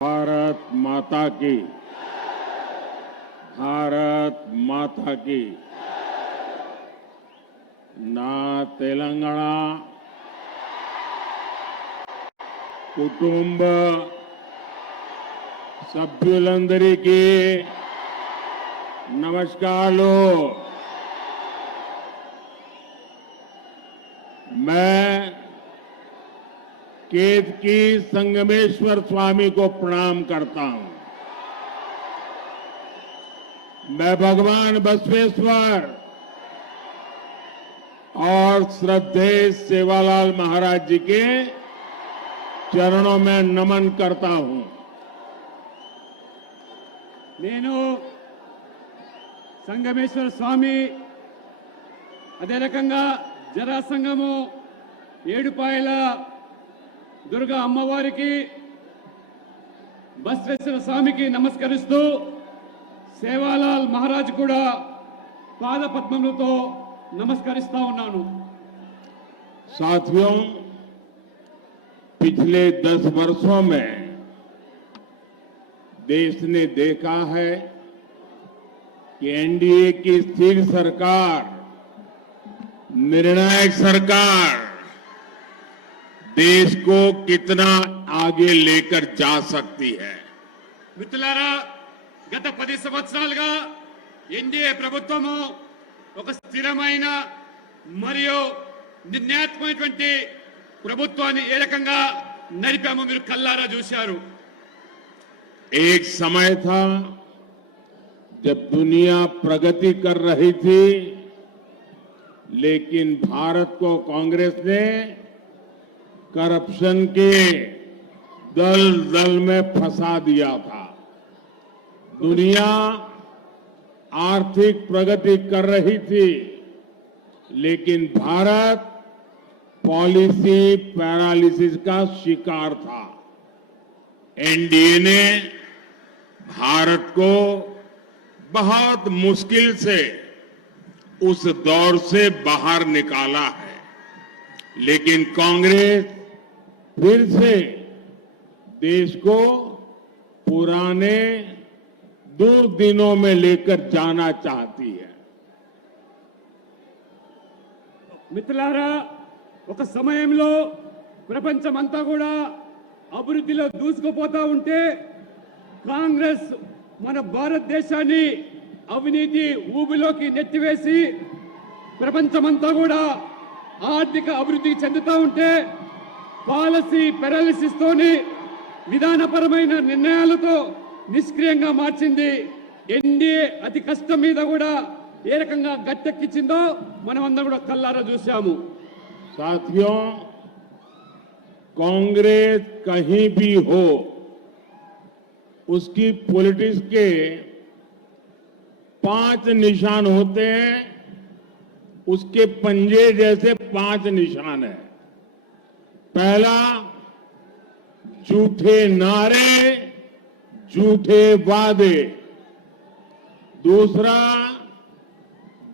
भारत माता की, भारत माता की। నా తెలంగాణ కుటుంబ సభ్యులందరికీ నమస్కారాలు। मैं केतकी संगमेश्वर स्वामी को प्रणाम करता हूं। मैं भगवान बसवेश्वर और श्रद्धेय सेवालाल महाराज जी के चरणों में नमन करता हूं। నేను సంగమేశ్వర స్వామి అదే రకంగా జరాసంగము ఏడుపాయల దుర్గా అమ్మవారికి బసవేశ్వర స్వామికి నమస్కరిస్తూ సేవాలాల్ మహారాజ్ కూడా పాదపద్మములతో నమస్కరిస్తా ఉన్నాను। साथियों, पिछले 10 वर्षों में देश ने देखा है कि एनडीए की स्थिर सरकार, निर्णायक सरकार देश को कितना आगे लेकर जा सकती है। మిత్రులారా, గత 10 సంవత్సరాలుగా ఎన్డీఏ ప్రభుత్వము ఒక స్థిరమైన మరియు నిర్ణయాత్మకమైనటువంటి ప్రభుత్వాన్ని ఏ రకంగా నడిపామో మీరు కల్లారా చూశారు। एक समय था जब दुनिया प्रगति कर रही थी, लेकिन भारत को कांग्रेस ने करप्शन के दल दल में फंसा दिया था। दुनिया आर्थिक प्रगति कर रही थी, लेकिन भारत पॉलिसी पैरालिसिस का शिकार था। एनडीए ने भारत को बहुत मुश्किल से उस दौर से बाहर निकाला है, लेकिन कांग्रेस फिर से देश को पुराने दूर दिनों में लेकर जाना चाहती है। మిత్రులారా, ఒక సమయంలో ప్రపంచమంతా కూడా అభివృద్ధిలో దూసుకుపోతా ఉంటే కాంగ్రెస్ మన భారతదేశాన్ని అవినీతి ఊబిలోకి నెట్టివేసి ప్రపంచమంతా కూడా ఆర్థిక అభివృద్ధి చెందుతూ ఉంటే పాలసీ పారాలిసిస్ తోని విధానపరమైన నిర్ణయాలతో నిష్క్రియంగా మార్చింది। ఎన్డీఏ అతి కష్టం మీద కూడా ఏ రకంగా గట్టెక్కించిందో మనం అందరం కూడా కల్లారా చూశాము। साथियों, कांग्रेस कहीं भी हो, उसकी पॉलिटिक्स के 5 निशान होते हैं। उसके पंजे जैसे 5 निशान है। पहला, झूठे नारे, झूठे वादे। दूसरा,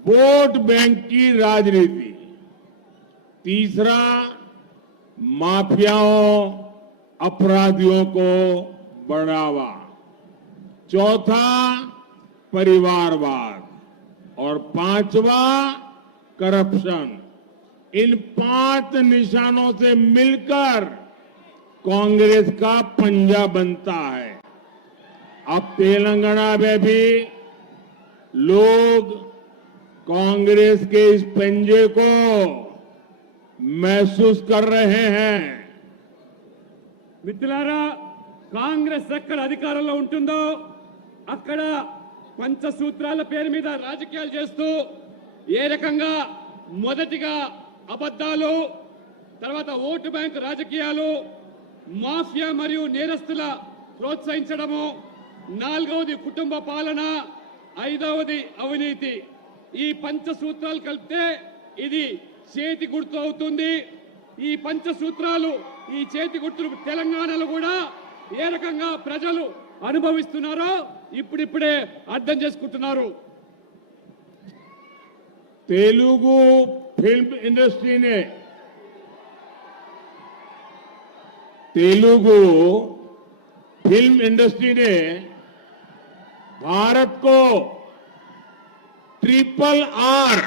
वोट बैंक की राजनीति। तीसरा, माफियाओं, अपराधियों को बढ़ावा। चौथा, परिवारवाद। और 5वां, करप्शन। इन 5 निशानों से मिलकर कांग्रेस का पंजा बनता है। अब तेलंगाना में भी लोग कांग्रेस के इस पंजे को महसूस कर रहे हैं। మిత్రులారా, కాంగ్రెస్ ఎక్కడ అధికారంలో ఉంటుందో అక్కడ పంచసూత్రాల పేరు మీద రాజకీయాలు చేస్తూ ఏ రకంగా మొదటిగా అబద్ధాలు, తర్వాత ఓటు బ్యాంక్ రాజకీయాలు, మాఫియా మరియు నేరస్తుల ప్రోత్సహించడము, 4వది కుటుంబ పాలన, 5వది అవినీతి। ఈ పంచసూత్రాలు కలిపితే ఇది చేతి గుర్తు అవుతుంది। ఈ పంచసూత్రాలు, ఈ చేతి గుర్తులు తెలంగాణలో కూడా ఏ రకంగా ప్రజలు అనుభవిస్తున్నారో ఇప్పుడిప్పుడే అర్థం చేసుకుంటున్నారు। तेलुगु फिल्म इंडस्ट्री ने तेलुगु फिल्म इंडस्ट्री ने भारत को ट्रिपल आर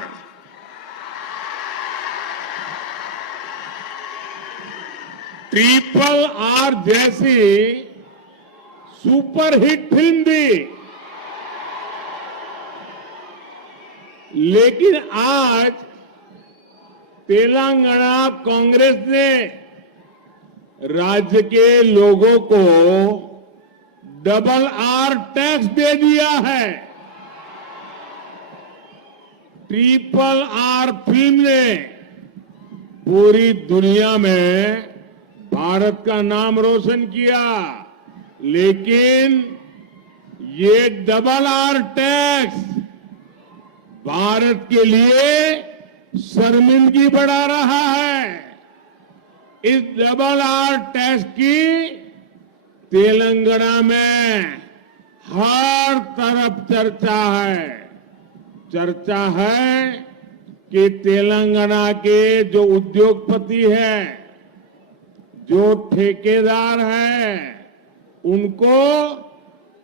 जैसी सुपरहिट फिल्म दी। लेकिन आज तेलंगाना कांग्रेस ने राज्य के लोगों को डबल आर टैक्स दे दिया है। ट्रिपल आर फिल्म ने पूरी दुनिया में भारत का नाम रोशन किया, लेकिन ये डबल आर टैक्स भारत के लिए शर्मिंदगी बढ़ा रहा है। इस डबल आर टैक्स की तेलंगाना में हर तरफ चर्चा है कि तेलंगाना के जो उद्योगपति हैं, जो ठेकेदार हैं, उनको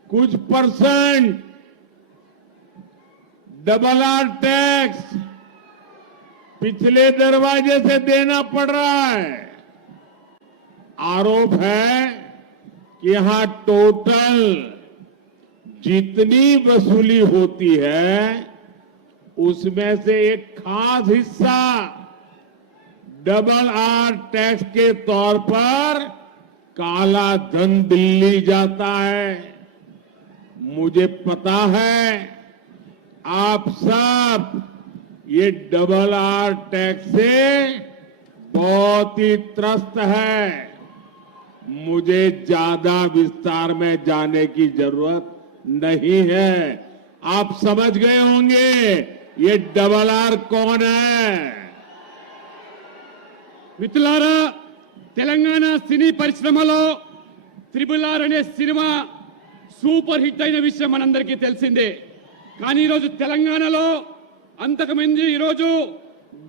कुछ परसेंट डबल आर टैक्स पिछले दरवाजे से देना पड़ रहा है। आरोप है कि यहां टोटल जितनी वसूली होती है उसमें से एक खास हिस्सा डबल आर टैक्स के तौर पर काला धन दिल्ली जाता है। मुझे पता है आप सब ये डबल आर टैक्स से बहुत ही त्रस्त है। मुझे ज्यादा विस्तार में जाने की जरूरत नहीं है। आप समझ गए होंगे ये डबल आर कौन है। మిత్రులారా, తెలంగాణ సినీ పరిశ్రమలో త్రిబుల్ ఆర్ అనే సినిమా సూపర్ హిట్ అయిన విషయం మనందరికీ తెలిసిందే. కానీ ఈరోజు తెలంగాణలో అంతకుముందు ఈరోజు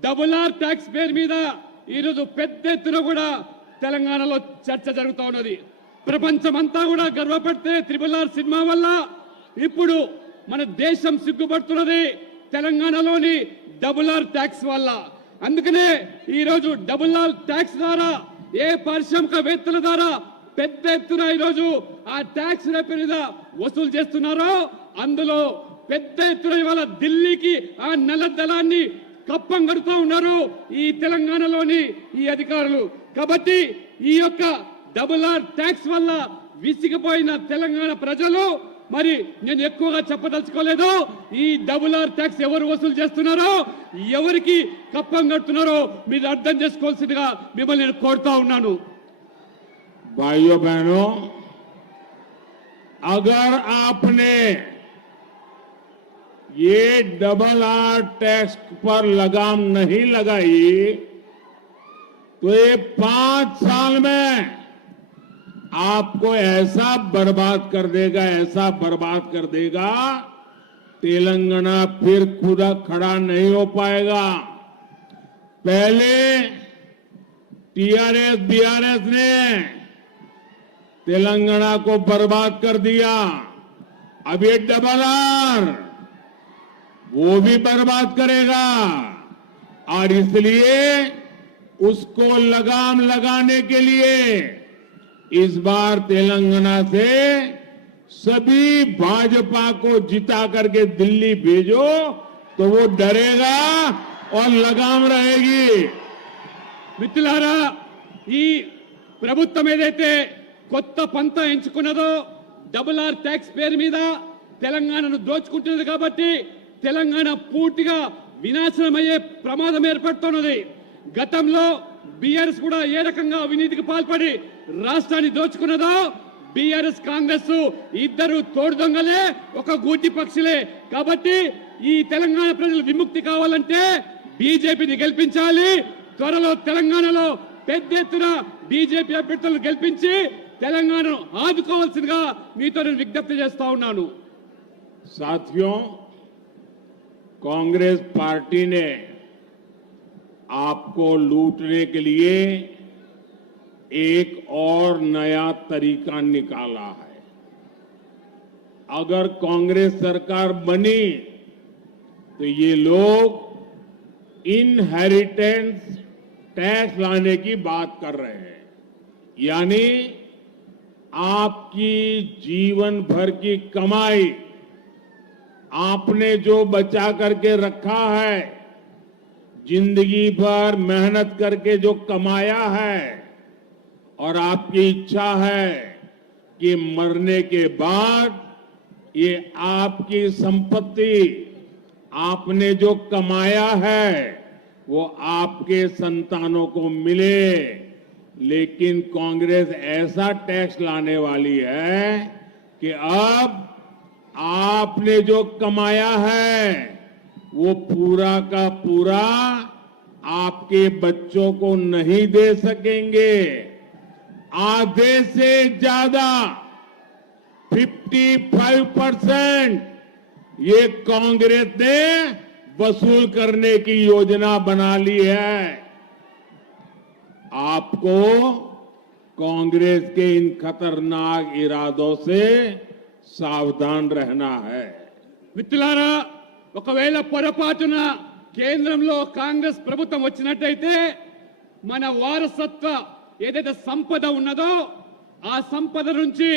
డబుల్ ఆర్ ట్యాక్స్ పేరు మీద ఈరోజు పెద్ద ఎత్తున కూడా తెలంగాణలో చర్చ జరుగుతూ ఉన్నది. ప్రపంచమంతా కూడా గర్వపడితే త్రిబుల్ ఆర్ సినిమా వల్ల ఇప్పుడు మన దేశం సిగ్గుపడుతున్నది తెలంగాణలోని డబుల్ ఆర్ ట్యాక్స్ వల్ల. అందుకనే ఈరోజు డబుల్ ఆర్ ట్యాక్స్ ద్వారా ఏ పారిశ్రామికవేత్తల ద్వారా పెద్ద ఎత్తున ఈరోజు ఆ ట్యాక్స్ మీద వసూలు చేస్తున్నారో అందులో పెద్ద ఎత్తున ఇవాళ ఢిల్లీకి ఆ నల్లధనాన్ని కప్పం కడుతూ ఉన్నారు ఈ తెలంగాణలోని ఈ అధికారులు. కాబట్టి ఈ యొక్క డబుల్ ఆర్ ట్యాక్స్ వల్ల విసిగిపోయిన తెలంగాణ ప్రజలు, మరి నేను ఎక్కువగా చెప్పదలుచుకోలేదు, ఈ డబుల్ ఆర్ ట్యాక్స్ ఎవరు వసూలు చేస్తున్నారో, ఎవరికి కప్పం కడుతున్నారో మీరు అర్థం చేసుకోవాల్సిందిగా మిమ్మల్ని నేను కోరుతా ఉన్నాను. भाइयों बहनों, अगर आपने ये डबल आर टैक्स पर लगाम नहीं लगाई तो ये 5 साल में आपको ऐसा बर्बाद कर देगा, तेलंगाना फिर खुदा खड़ा नहीं हो पाएगा। पहले टीआरएस बीआरएस ने तेलंगाना को बर्बाद कर दिया, अब ये डबल आर वो भी बर्बाद करेगा। और इसलिए उसको लगाम लगाने के लिए इस बार तेलंगाना से सभी भाजपा को जिता करके दिल्ली भेजो तो वो डरेगा और लगाम रहेगी। మిత్రులారా, ఈ ప్రభుత్వం ఏదైతే కొత్త పంత ఎంచుకున్నదో డబుల్ ఆర్ ట్యాక్స్ పేరు మీద తెలంగాణను దోచుకుంటున్నది కాబట్టి తెలంగాణ పూర్తిగా వినాశనమయ్యే ప్రమాదం ఏర్పడుతున్నది. గతంలో బీఆర్ఎస్ కూడా ఏ రకంగా అవినీతికి పాల్పడి రాష్ట్రాన్ని దోచుకున్నదో, బీఆర్ఎస్ కాంగ్రెస్ ఇద్దరు తోడు దొంగలే, ఒక గూటి పక్షులే. కాబట్టి ఈ తెలంగాణ ప్రజలు విముక్తి కావాలంటే బీజేపీని గెలిపించాలి. త్వరలో తెలంగాణలో పెద్ద ఎత్తున బీజేపీ అభ్యర్థులను గెలిపించి తెలంగాణను ఆదుకోవాల్సిందిగా మీతో నేను విజ్ఞప్తి చేస్తా ఉన్నాను. साथियों, कांग्रेस पार्टी ने आपको लूटने के लिए एक और नया तरीका निकाला है। अगर कांग्रेस सरकार बनी तो ये लोग इनहेरिटेंस टैक्स लाने की बात कर रहे हैं, यानी आपकी जीवन भर की कमाई, आपने जो बचा करके रखा है, जिंदगी भर मेहनत करके जो कमाया है, और आपकी इच्छा है कि मरने के बाद ये आपकी संपत्ति, आपने जो कमाया है वो आपके संतानों को मिले। लेकिन कांग्रेस ऐसा टैक्स लाने वाली है कि अब आपने जो कमाया है वो पूरा का पूरा आपके बच्चों को नहीं दे सकेंगे। आधे से ज्यादा 55% ये कांग्रेस ने वसूल करने की योजना बना ली है। आपको कांग्रेस के इन खतरनाक इरादों से सावधान रहना है। మిత్రులారా, ఒకవేళ పొరపాటున కేంద్రంలో కాంగ్రెస్ ప్రభుత్వం వచ్చినట్టయితే మన వారసత్వ ఏదైతే సంపద ఉన్నదో ఆ సంపద నుంచి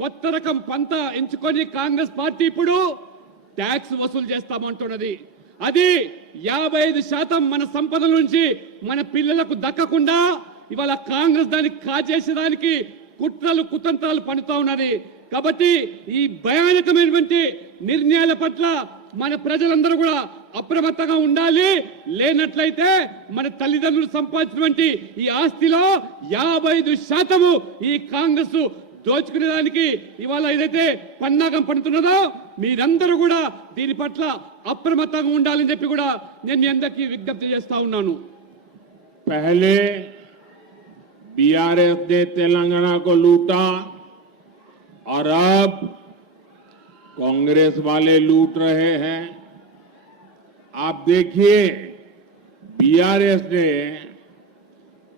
కొత్త రకం పంత ఎంచుకొని కాంగ్రెస్ పార్టీ ఇప్పుడు ట్యాక్స్ వసూలు చేస్తామంటున్నది. అది 55% మన సంపద నుంచి మన పిల్లలకు దక్కకుండా ఇవాళ కాంగ్రెస్ దాన్ని కాజేసేదానికి కుట్రలు కుతంత్రాలు పన్నుతా ఉన్నది. కాబట్టి ఈ భయానకమైనటువంటి నిర్ణయాల పట్ల మన ప్రజలందరూ కూడా అప్రమత్తంగా ఉండాలి. లేనట్లయితే మన తల్లిదండ్రులు సంపాదించినటువంటి ఈ ఆస్తిలో 55% ఈ కాంగ్రెస్ దోచుకునేదానికి ఇవాళ ఏదైతే పన్నాగం పడుతున్నదో మీరందరూ కూడా దీని పట్ల అప్రమత్తంగా ఉండాలని చెప్పి కూడా నేను మీ అందరికీ విజ్ఞప్తి చేస్తా ఉన్నాను. पहले बीआरएस ने तेलंगाना को लूटा और अब कांग्रेस वाले लूट रहे हैं। आप देखिए, बीआरएस ने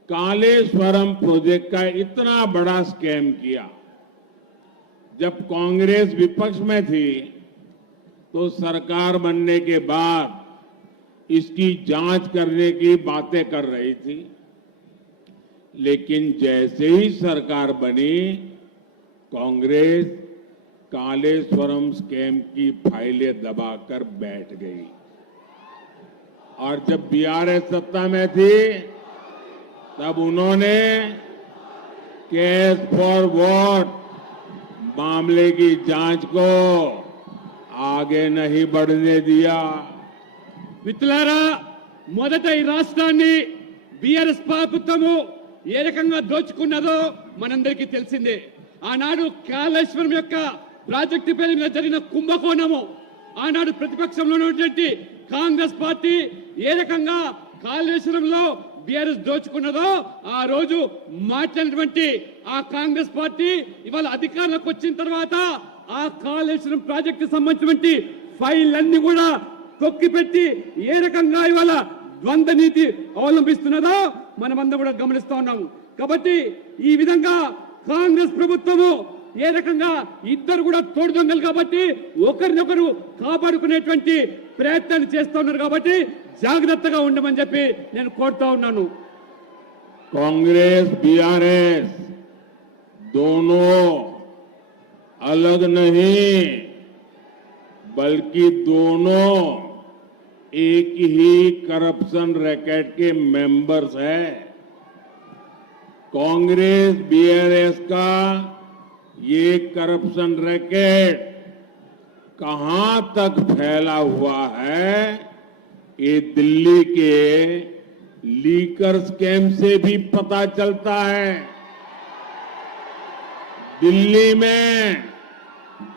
कालेश्वरम प्रोजेक्ट का इतना बड़ा स्कैम किया। जब कांग्रेस विपक्ष में थी तो सरकार बनने के बाद इसकी जांच करने की बातें कर रही थी, लेकिन जैसे ही सरकार बनी कांग्रेस कालेश्वरम स्कैम की फाइलें दबाकर बैठ गई। और जब बीआरएस सत्ता में थी तब उन्होंने केस फॉर वोट मामले की जांच को आगे नहीं बढ़ने दिया। మిత్రులారా, మొదట ఈ రాష్ట్రాన్ని బీఆర్ఎస్ ప్రభుత్వము ఏ రకంగా దోచుకున్నదో మనందరికీ తెలిసిందే. ఆనాడు కాళేశ్వరం యొక్క ప్రాజెక్టు పేరు మీద జరిగిన కుంభకోణము, ఆనాడు ప్రతిపక్షంలో ఉన్నటువంటి కాంగ్రెస్ పార్టీ ఏ రకంగా కాళేశ్వరంలో బీఆర్ఎస్ దోచుకున్నదో ఆ రోజు మాట్లాడినటువంటి ఆ కాంగ్రెస్ పార్టీ ఇవాళ అధికారంలోకి వచ్చిన తర్వాత ఆ కాళేశ్వరం ప్రాజెక్టు సంబంధించినటువంటి ఫైల్ అన్ని కూడా తొక్కిపెట్టి ఏ రకంగా ఇవాళ ద్వంద్వ నీతి అవలంబిస్తున్నదో మనమందరం కూడా గమనిస్తా ఉన్నాము. కాబట్టి ఈ విధంగా కాంగ్రెస్ ప్రభుత్వము ఏ రకంగా ఇద్దరు కూడా తోడు దొంగలు కాబట్టి ఒకరినొకరు కాపాడుకునేటువంటి ప్రయత్నాలు చేస్తూ ఉన్నారు. కాబట్టి జాగ్రత్తగా ఉండమని చెప్పి నేను కోరుతా ఉన్నాను. कांग्रेस बीआरएस दोनों अलग नहीं, बल्कि दोनों एक ही करप्शन रैकेट के मेंबर्स हैं। कांग्रेस बीआरएस का ये करप्शन रैकेट कहां तक फैला हुआ है, ये दिल्ली के लीकर स्कैम से भी पता चलता है। दिल्ली में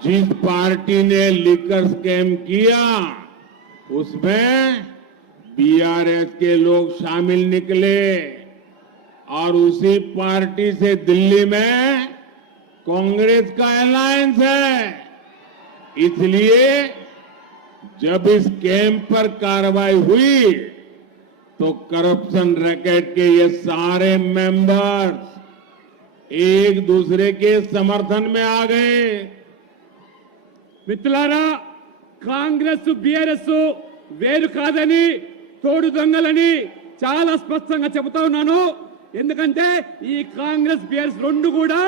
जिस पार्टी ने लीकर स्कैम किया उसमें बीआरएस के लोग शामिल निकले और उसी पार्टी से दिल्ली में कांग्रेस का अलायंस है। इसलिए जब इस स्कैम पर कार्रवाई हुई तो करप्शन रैकेट के ये सारे मेंबर्स एक दूसरे के समर्थन में आ गए। మిత్రులారా, కాంగ్రెస్ బీఆర్ఎస్ వేరు కాదని, తోడు దొంగలని చాలా స్పష్టంగా చెబుతా ఉన్నాను. ఎందుకంటే ఈ కాంగ్రెస్ బీఆర్ఎస్ రెండు కూడా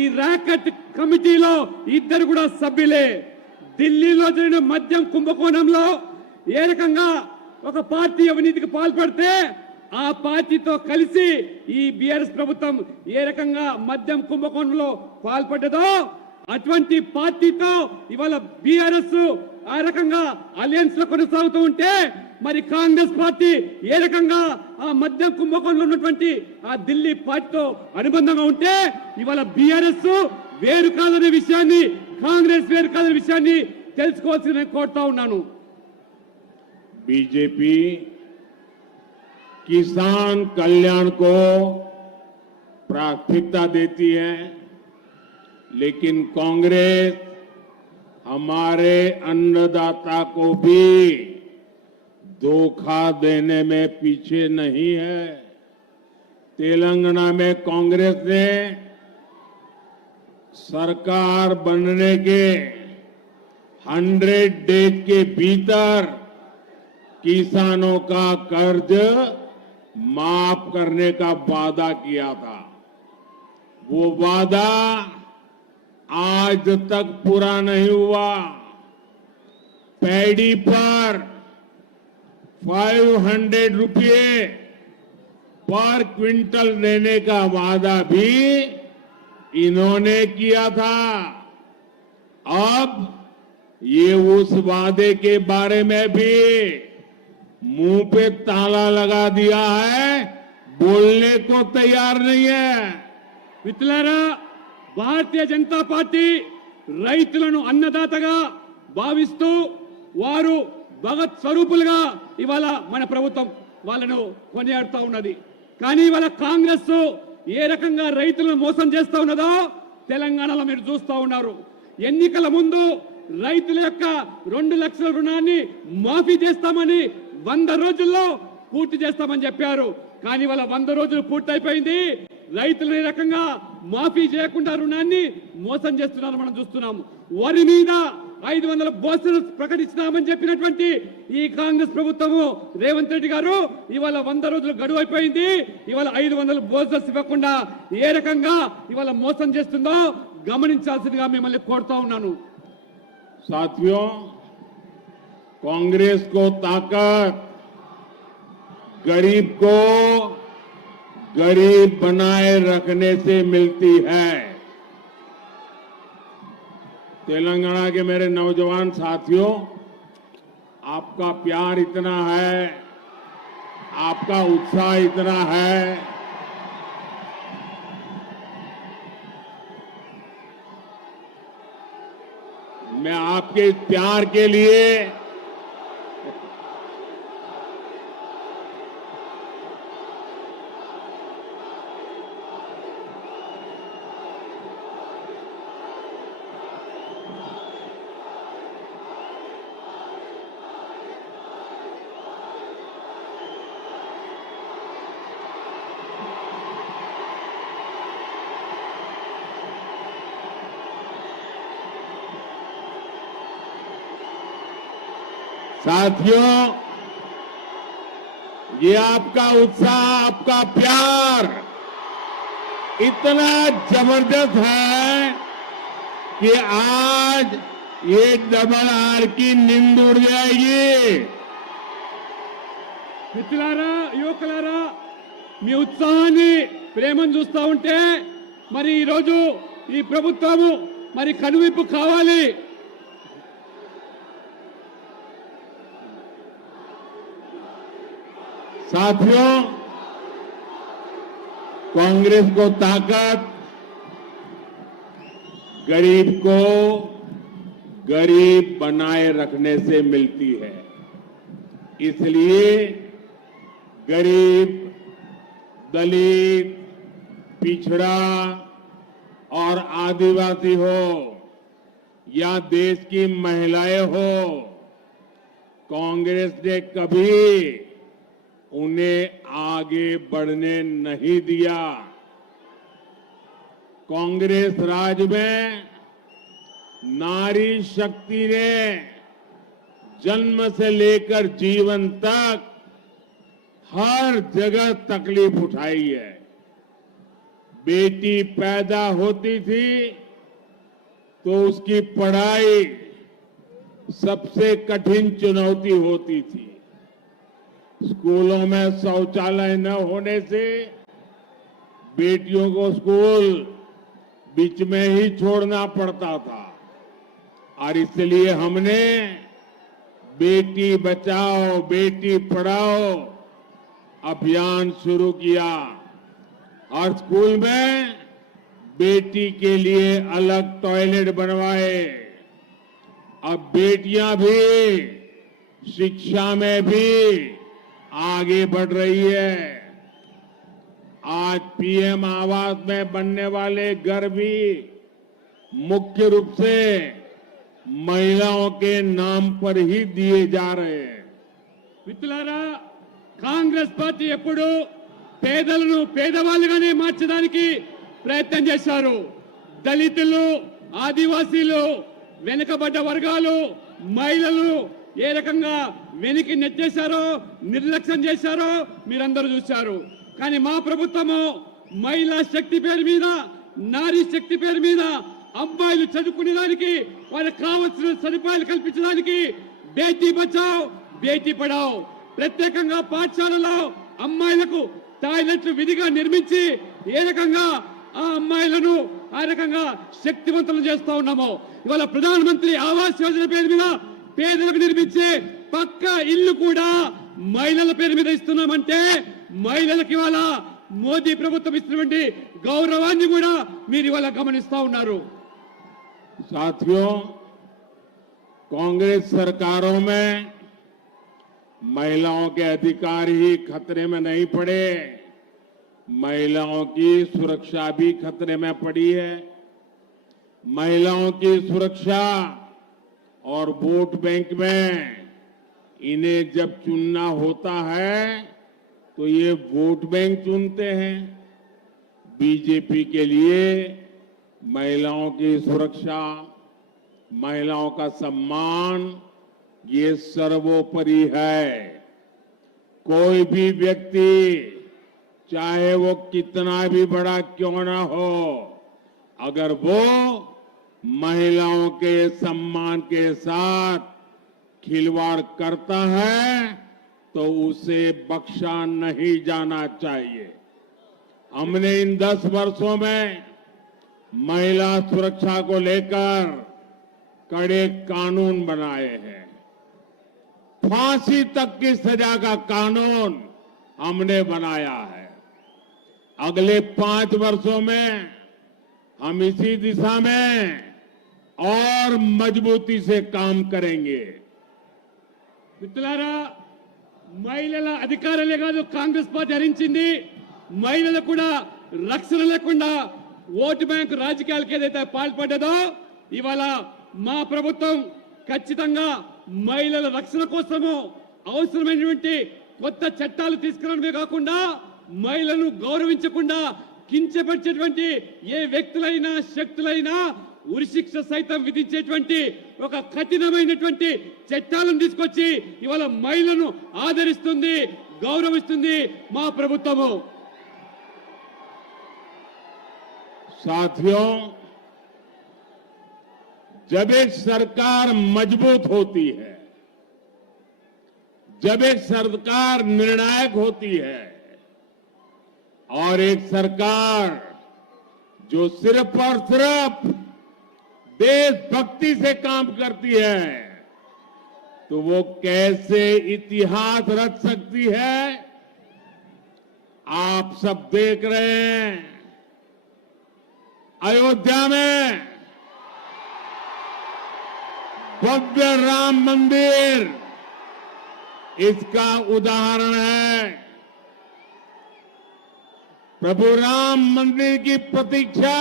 ఈ ర్యాకెట్ కమిటీలో ఇద్దరు కూడా సభ్యులే. ఢిల్లీలో జరిగిన మద్యం కుంభకోణంలో ఏ రకంగా ఒక పార్టీ అవినీతికి పాల్పడితే ఆ పార్టీతో కలిసి ఈ బీఆర్ఎస్ ప్రభుత్వం ఏ రకంగా మద్యం కుంభకోణంలో పాల్పడ్డదో అటువంటి పార్టీతో ఇవాళ బీఆర్ఎస్ ఆ రకంగా అలయన్స్ లో కొనసాగుతూ ఉంటే, మరి కాంగ్రెస్ పార్టీ ఏ రకంగా ఆ మద్యం కుంభకోణంలో ఉన్నటువంటి ఆ ఢిల్లీ పార్టీతో అనుబంధంగా ఉంటే, ఇవాళ బీఆర్ఎస్ వేరు కాదనే విషయాన్ని, కాంగ్రెస్ వేరు కాదనే విషయాన్ని తెలుసుకోవాల్సి నేను కోరుతా ఉన్నాను. बीजेपी किसान कल्याण को प्राथमिकता देती है, लेकिन कांग्रेस हमारे अन्नदाता को भी धोखा देने में पीछे नहीं है। तेलंगाना में कांग्रेस ने सरकार बनने के 100 डेज के भीतर किसानों का कर्ज माफ करने का वादा किया था। वो वादा आज तक पूरा नहीं हुआ। पैडी पर 500 रुपये पर क्विंटल देने का वादा भी इन्होंने किया था। अब ये उस वादे के बारे में भी मुंह पे ताला लगा दिया है, बोलने को तैयार नहीं है। మిత్రులారా, భారతీయ జనతా పార్టీ రైతులను అన్నదాతగా భావిస్తూ వారు భగత్ స్వరూపులుగా ఇవాళ మన ప్రభుత్వం వాళ్ళను కొనియాడుతూ ఉన్నది. కానీ ఇవాళ కాంగ్రెస్ ఏ రకంగా రైతులను మోసం చేస్తా ఉన్నదో తెలంగాణలో మీరు చూస్తా ఉన్నారు. ఎన్నికల ముందు రైతుల యొక్క 2 లక్షల రుణాన్ని మాఫీ చేస్తామని 100 రోజుల్లో పూర్తి చేస్తామని చెప్పారు. కానీ వాళ్ళ 100 రోజులు పూర్తయిపోయింది. రైతులు ఈ రకంగా మాఫీ చేయకుండా రుణాన్ని మోసం చేస్తున్నారు మనం చూస్తున్నాము. వరి మీద 500 బోనస్ ప్రకటించినామని చెప్పినటువంటి ఈ కాంగ్రెస్ ప్రభుత్వము రేవంత్ రెడ్డి గారు ఇవాళ 100 రోజులు గడువు అయిపోయింది. ఇవాళ 500 బోనస్ ఇవ్వకుండా ఏ రకంగా ఇవాళ మోసం చేస్తుందో గమనించాల్సిందిగా మిమ్మల్ని కోరుతా ఉన్నాను. साथियों, कांग्रेस को ताकत गरीब को गरीब बनाए रखने से मिलती है। तेलंगाना के मेरे नौजवान साथियों, आपका प्यार इतना है, आपका उत्साह इतना है, मैं आपके इस प्यार के लिए साथियों, ये आपका उत्साह, आपका प्यार इतना जबरदस्त है कि आज ये डबल आर की नींद उड़ जाएगी। మిత్రులారా, యువకులారా, మీ ఉత్సాహాన్ని ప్రేమను చూస్తా ఉంటే మరి ఈ రోజు ఈ ప్రభుత్వము మరి కనువిప్పు కావాలి. साथियों, कांग्रेस को ताकत गरीब को गरीब बनाए रखने से मिलती है। इसलिए गरीब, दलित, पिछड़ा और आदिवासी हो या देश की महिलाएं हो, कांग्रेस ने कभी उन्हें आगे बढ़ने नहीं दिया। कांग्रेस राज में नारी शक्ति ने जन्म से लेकर जीवन तक हर जगह तकलीफ उठाई है। बेटी पैदा होती थी तो उसकी पढ़ाई सबसे कठिन चुनौती होती थी। स्कूलों में शौचालय न होने से बेटियों को स्कूल बीच में ही छोड़ना पड़ता था और इसलिए हमने बेटी बचाओ बेटी पढ़ाओ अभियान शुरू किया और स्कूल में बेटी के लिए अलग टॉयलेट बनवाए। अब बेटियां भी शिक्षा में भी आगे बढ़ रही है। आज पीएम आवास में बनने वाले घर भी मुख्य रूप से महिलाओं के नाम पर ही दिए जा रहे हैं। మిత్రులారా కాంగ్రెస్ పార్టీ ఎప్పుడు పేదలను పేదవాళ్ళుగానే మార్చడానికి ప్రయత్నం చేశారు. దళితులు, ఆదివాసీలు, వెనుకబడ్డ వర్గాలు, మహిళలు ఏ రకంగా వెనక్కి నెట్టేశారో, నిర్లక్ష్యం చేశారో మీరందరూ చూశారు. కానీ మా ప్రభుత్వము మహిళా శక్తి పేరు మీద, నారీ శక్తి పేరు మీద అమ్మాయిలు చదువుకునేదానికి వాళ్ళకి కావాల్సిన సదుపాయాలు కల్పించడానికి బేటీ బచావ్ బేటీ పడావ్ ప్రత్యేకంగా పాఠశాలలో అమ్మాయిలకు టాయిలెట్లు విధిగా నిర్మించి ఏ రకంగా ఆ అమ్మాయిలను ఆ రకంగా శక్తివంతులు చేస్తూ ఉన్నామో, ఇవాళ ప్రధానమంత్రి ఆవాస్ యోజన పేరు మీద పేదలకు నిర్మించే పక్క ఇల్లు కూడా మహిళల పేరు మీద ఇస్తున్నామంటే మహిళలకు ఇవాళ మోదీ ప్రభుత్వం ఇస్తున్నటువంటి గౌరవాన్ని కూడా మీరు ఇవాళ గమనిస్తా ఉన్నారు. साथियों, कांग्रेस सरकारों में महिलाओं के अधिकार ही खतरे में नहीं पड़े, महिलाओं की सुरक्षा भी खतरे में पड़ी है। महिलाओं की सुरक्षा और वोट बैंक में इन्हें जब चुनना होता है तो ये वोट बैंक चुनते हैं। बीजेपी के लिए महिलाओं की सुरक्षा, महिलाओं का सम्मान ये सर्वोपरि है। कोई भी व्यक्ति चाहे वो कितना भी बड़ा क्यों ना हो, अगर वो महिलाओं के सम्मान के साथ खिलवाड़ करता है तो उसे बख्शा नहीं जाना चाहिए। हमने इन 10 वर्षों में महिला सुरक्षा को लेकर कड़े कानून बनाए हैं। फांसी तक की सजा का कानून हमने बनाया है। अगले 5 वर्षों में हम इसी दिशा में और मजबूती से काम करेंगे। మిత్రులారా, మహిళల అధికారాలే కాదు కాంగ్రెస్ పార్టీ హరించింది, మహిళలకు కూడా రక్షణ లేకుండా ఓటు బ్యాంకు రాజకీయాలకు ఏదైతే పాల్పడ్డదో ఇవాళ మా ప్రభుత్వం ఖచ్చితంగా మహిళల రక్షణ కోసము అవసరమైనటువంటి కొత్త చట్టాలు తీసుకురావడమే కాకుండా మహిళలను గౌరవించకుండా కించపరిచేటువంటి ఏ వ్యక్తులైనా శక్తులైనా ఉరిశిక్ష సైతం విధించేటువంటి ఒక కఠినమైనటువంటి చట్టాలను తీసుకొచ్చి ఇవాళ మహిళలను ఆదరిస్తుంది, గౌరవిస్తుంది మా ప్రభుత్వము. साथियों, जब एक सरकार मजबूत होती है, जब एक सरकार निर्णायक होती है और एक सरकार जो सिर्फ और सिर्फ देशभक्ति से काम करती है, तो वो कैसे इतिहास रच सकती है आप सब देख रहे हैं। अयोध्या में भव्य राम मंदिर इसका उदाहरण है। प्रभु राम मंदिर की प्रतीक्षा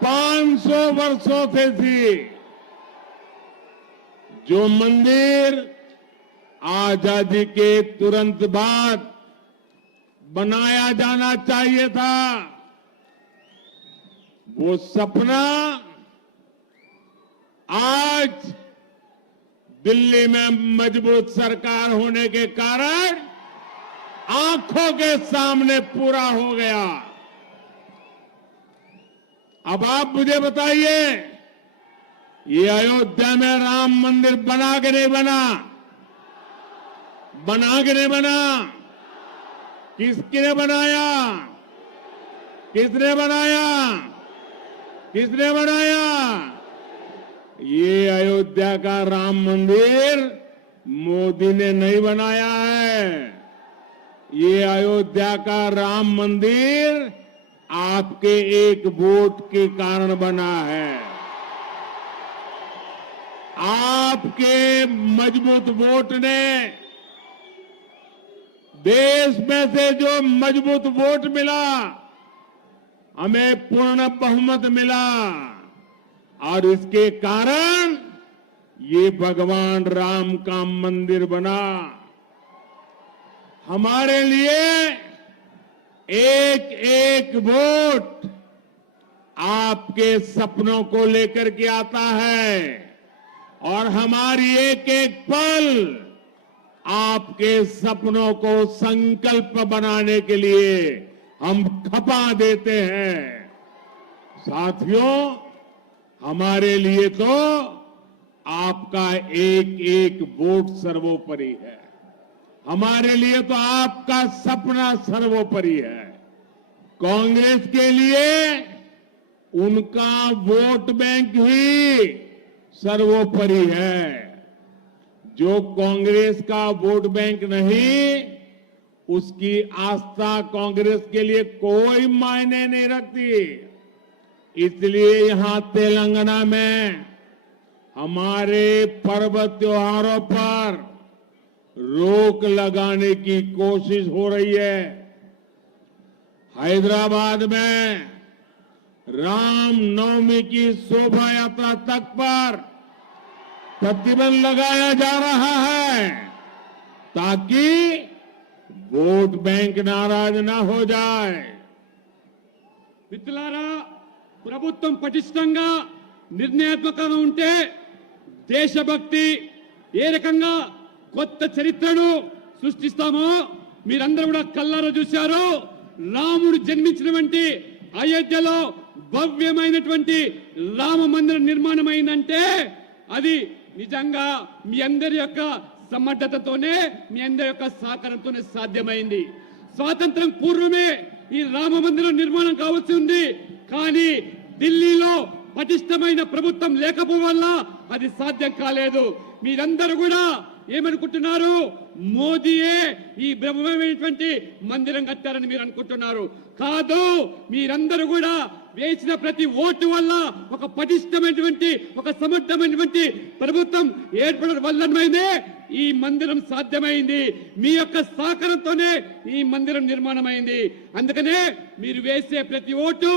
500 वर्षों से थी। जो मंदिर आजादी के तुरंत बाद बनाया जाना चाहिए था, वो सपना आज दिल्ली में मजबूत सरकार होने के कारण आंखों के सामने पूरा हो गया। अब आप मुझे बताइए, ये अयोध्या में राम मंदिर बना के नहीं बना? बना के नहीं बना? किसने बनाया? किसने बनाया? किसने बनाया? ये अयोध्या का राम मंदिर मोदी ने नहीं बनाया है। ये अयोध्या का राम मंदिर आपके एक वोट के कारण बना है। आपके मजबूत वोट ने, देश में से जो मजबूत वोट मिला, हमें पूर्ण बहुमत मिला और इसके कारण ये भगवान राम का मंदिर बना। हमारे लिए एक एक वोट आपके सपनों को लेकर के आता है और हमारी एक एक पल आपके सपनों को संकल्प बनाने के लिए हम खपा देते हैं। साथियों, हमारे लिए तो आपका एक एक वोट सर्वोपरि है। हमारे लिए तो आपका सपना सर्वोपरि है। कांग्रेस के लिए उनका वोट बैंक ही सर्वोपरि है। जो कांग्रेस का वोट बैंक नहीं, उसकी आस्था कांग्रेस के लिए कोई मायने नहीं रखती। इसलिए यहां तेलंगाना में हमारे पर्व त्योहारों पर रोक लगाने की कोशिश हो रही है। हैदराबाद में राम नवमी की शोभा यात्रा तक पर प्रतिबंध लगाया जा रहा है ताकि वोट बैंक नाराज ना हो जाए। మిత్రులారా, ప్రభుత్వం పటిష్టంగా నిర్ణయాత్మకంగా ఉంటే దేశభక్తి ఏ రకంగా కొత్త చరిత్రను సృష్టిస్తామో మీరందరూ కూడా కళ్ళారా చూశారు. రాముడు జన్మించినటువంటి అయోధ్యలో భవ్యమైనటువంటి రామ మందిర నిర్మాణం అయిందంటే అది నిజంగా మీ అందరి యొక్క సమర్థతతోనే, మీ అందరి యొక్క సహకారంతోనే సాధ్యమైంది. స్వాతంత్రం పూర్వమే ఈ రామ మందిరం నిర్మాణం కావాల్సి ఉంది. కానీ ఢిల్లీలో పటిష్టమైన ప్రభుత్వం లేకపోవడం వల్ల అది సాధ్యం కాలేదు. మీరందరూ కూడా ఏమనుకుంటున్నారు? మోదీయే ఈ బ్రహ్మమైనటువంటి మందిరం కట్టారని మీరు అనుకుంటున్నారు. కాదు, మీరందరూ కూడా వేసిన ప్రతి ఓటు వల్ల ఒక పటిష్టమైనటువంటి, ఒక సమర్థమైనటువంటి ప్రభుత్వం ఏర్పడడం వల్లనే ఈ మందిరం సాధ్యమైంది. మీ యొక్క సహకారంతోనే ఈ మందిరం నిర్మాణమైంది. అందుకనే మీరు వేసే ప్రతి ఓటు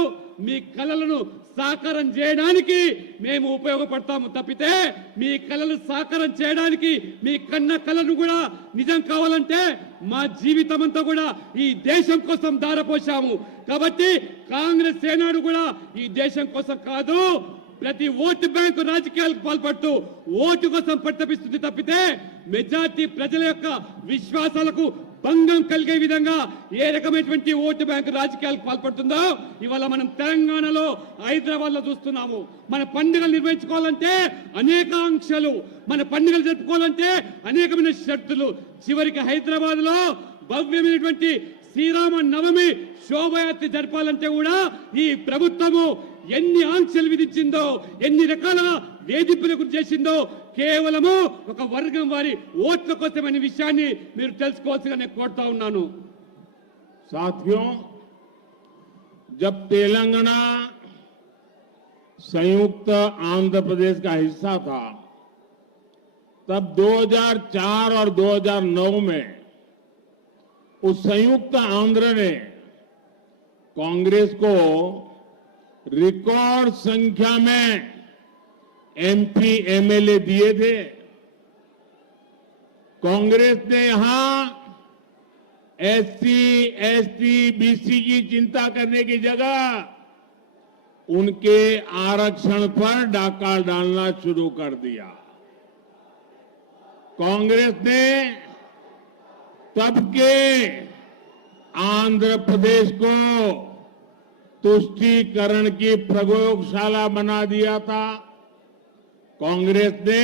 మీ కలలను సాకారం చేయడానికి మేము ఉపయోగపడతాము తప్పితే, మీ కలలు సాకారం చేయడానికి, మీ కన్న కలను కూడా నిజం కావాలంటే మా జీవితం అంతా కూడా ఈ దేశం కోసం దారపోశాము. కాబట్టి కాంగ్రెస్ ఏనాడు కూడా ఈ దేశం కోసం కాదు, ప్రతి ఓటు బ్యాంకు రాజకీయాలకు పాల్పడుతూ ఓటు కోసం పట్టపిస్తుంది తప్పితే మెజార్టీ ప్రజల యొక్క విశ్వాసాలకు భంగం కలిగే విధంగా ఏ రకమైనటువంటి ఓటు బ్యాంకు రాజకీయాలకు పాల్పడుతుందో ఇవాళ మనం తెలంగాణలో, హైదరాబాద్ లో చూస్తున్నాము. మన పండుగలు నిర్వహించుకోవాలంటే అనేక ఆంక్షలు, మన పండుగలు జరుపుకోవాలంటే అనేకమైన షరతులు. చివరికి హైదరాబాద్ లో భవ్యమైనటువంటి శ్రీరామ నవమి శోభయాత్ర జరపాలంటే కూడా ఈ ప్రభుత్వము ఎన్ని ఆంక్షలు విధించిందో, ఎన్ని రకాల వేధింపులకు చేసిందో కేవలము ఒక వర్గం వారి ఓట్ల కోసమనే విషయాన్ని మీరు తెలుసుకోవాల్సిగా నేను కోరుతా ఉన్నాను. साथियों, जब तेलंगाना संयुक्त आंध्र प्रदेश का हिस्सा था, तब 2004 और 2009 में उस संयुक्त आंध्र ने कांग्रेस को रिकॉर्ड संख्या में एमपी एमएलए दिए थे। कांग्रेस ने यहां एससी, एसटी, बीसी की चिंता करने की जगह उनके आरक्षण पर डाका डालना शुरू कर दिया। कांग्रेस ने तब के आंध्र प्रदेश को तुष्टीकरण की प्रयोगशाला बना दिया था। कांग्रेस ने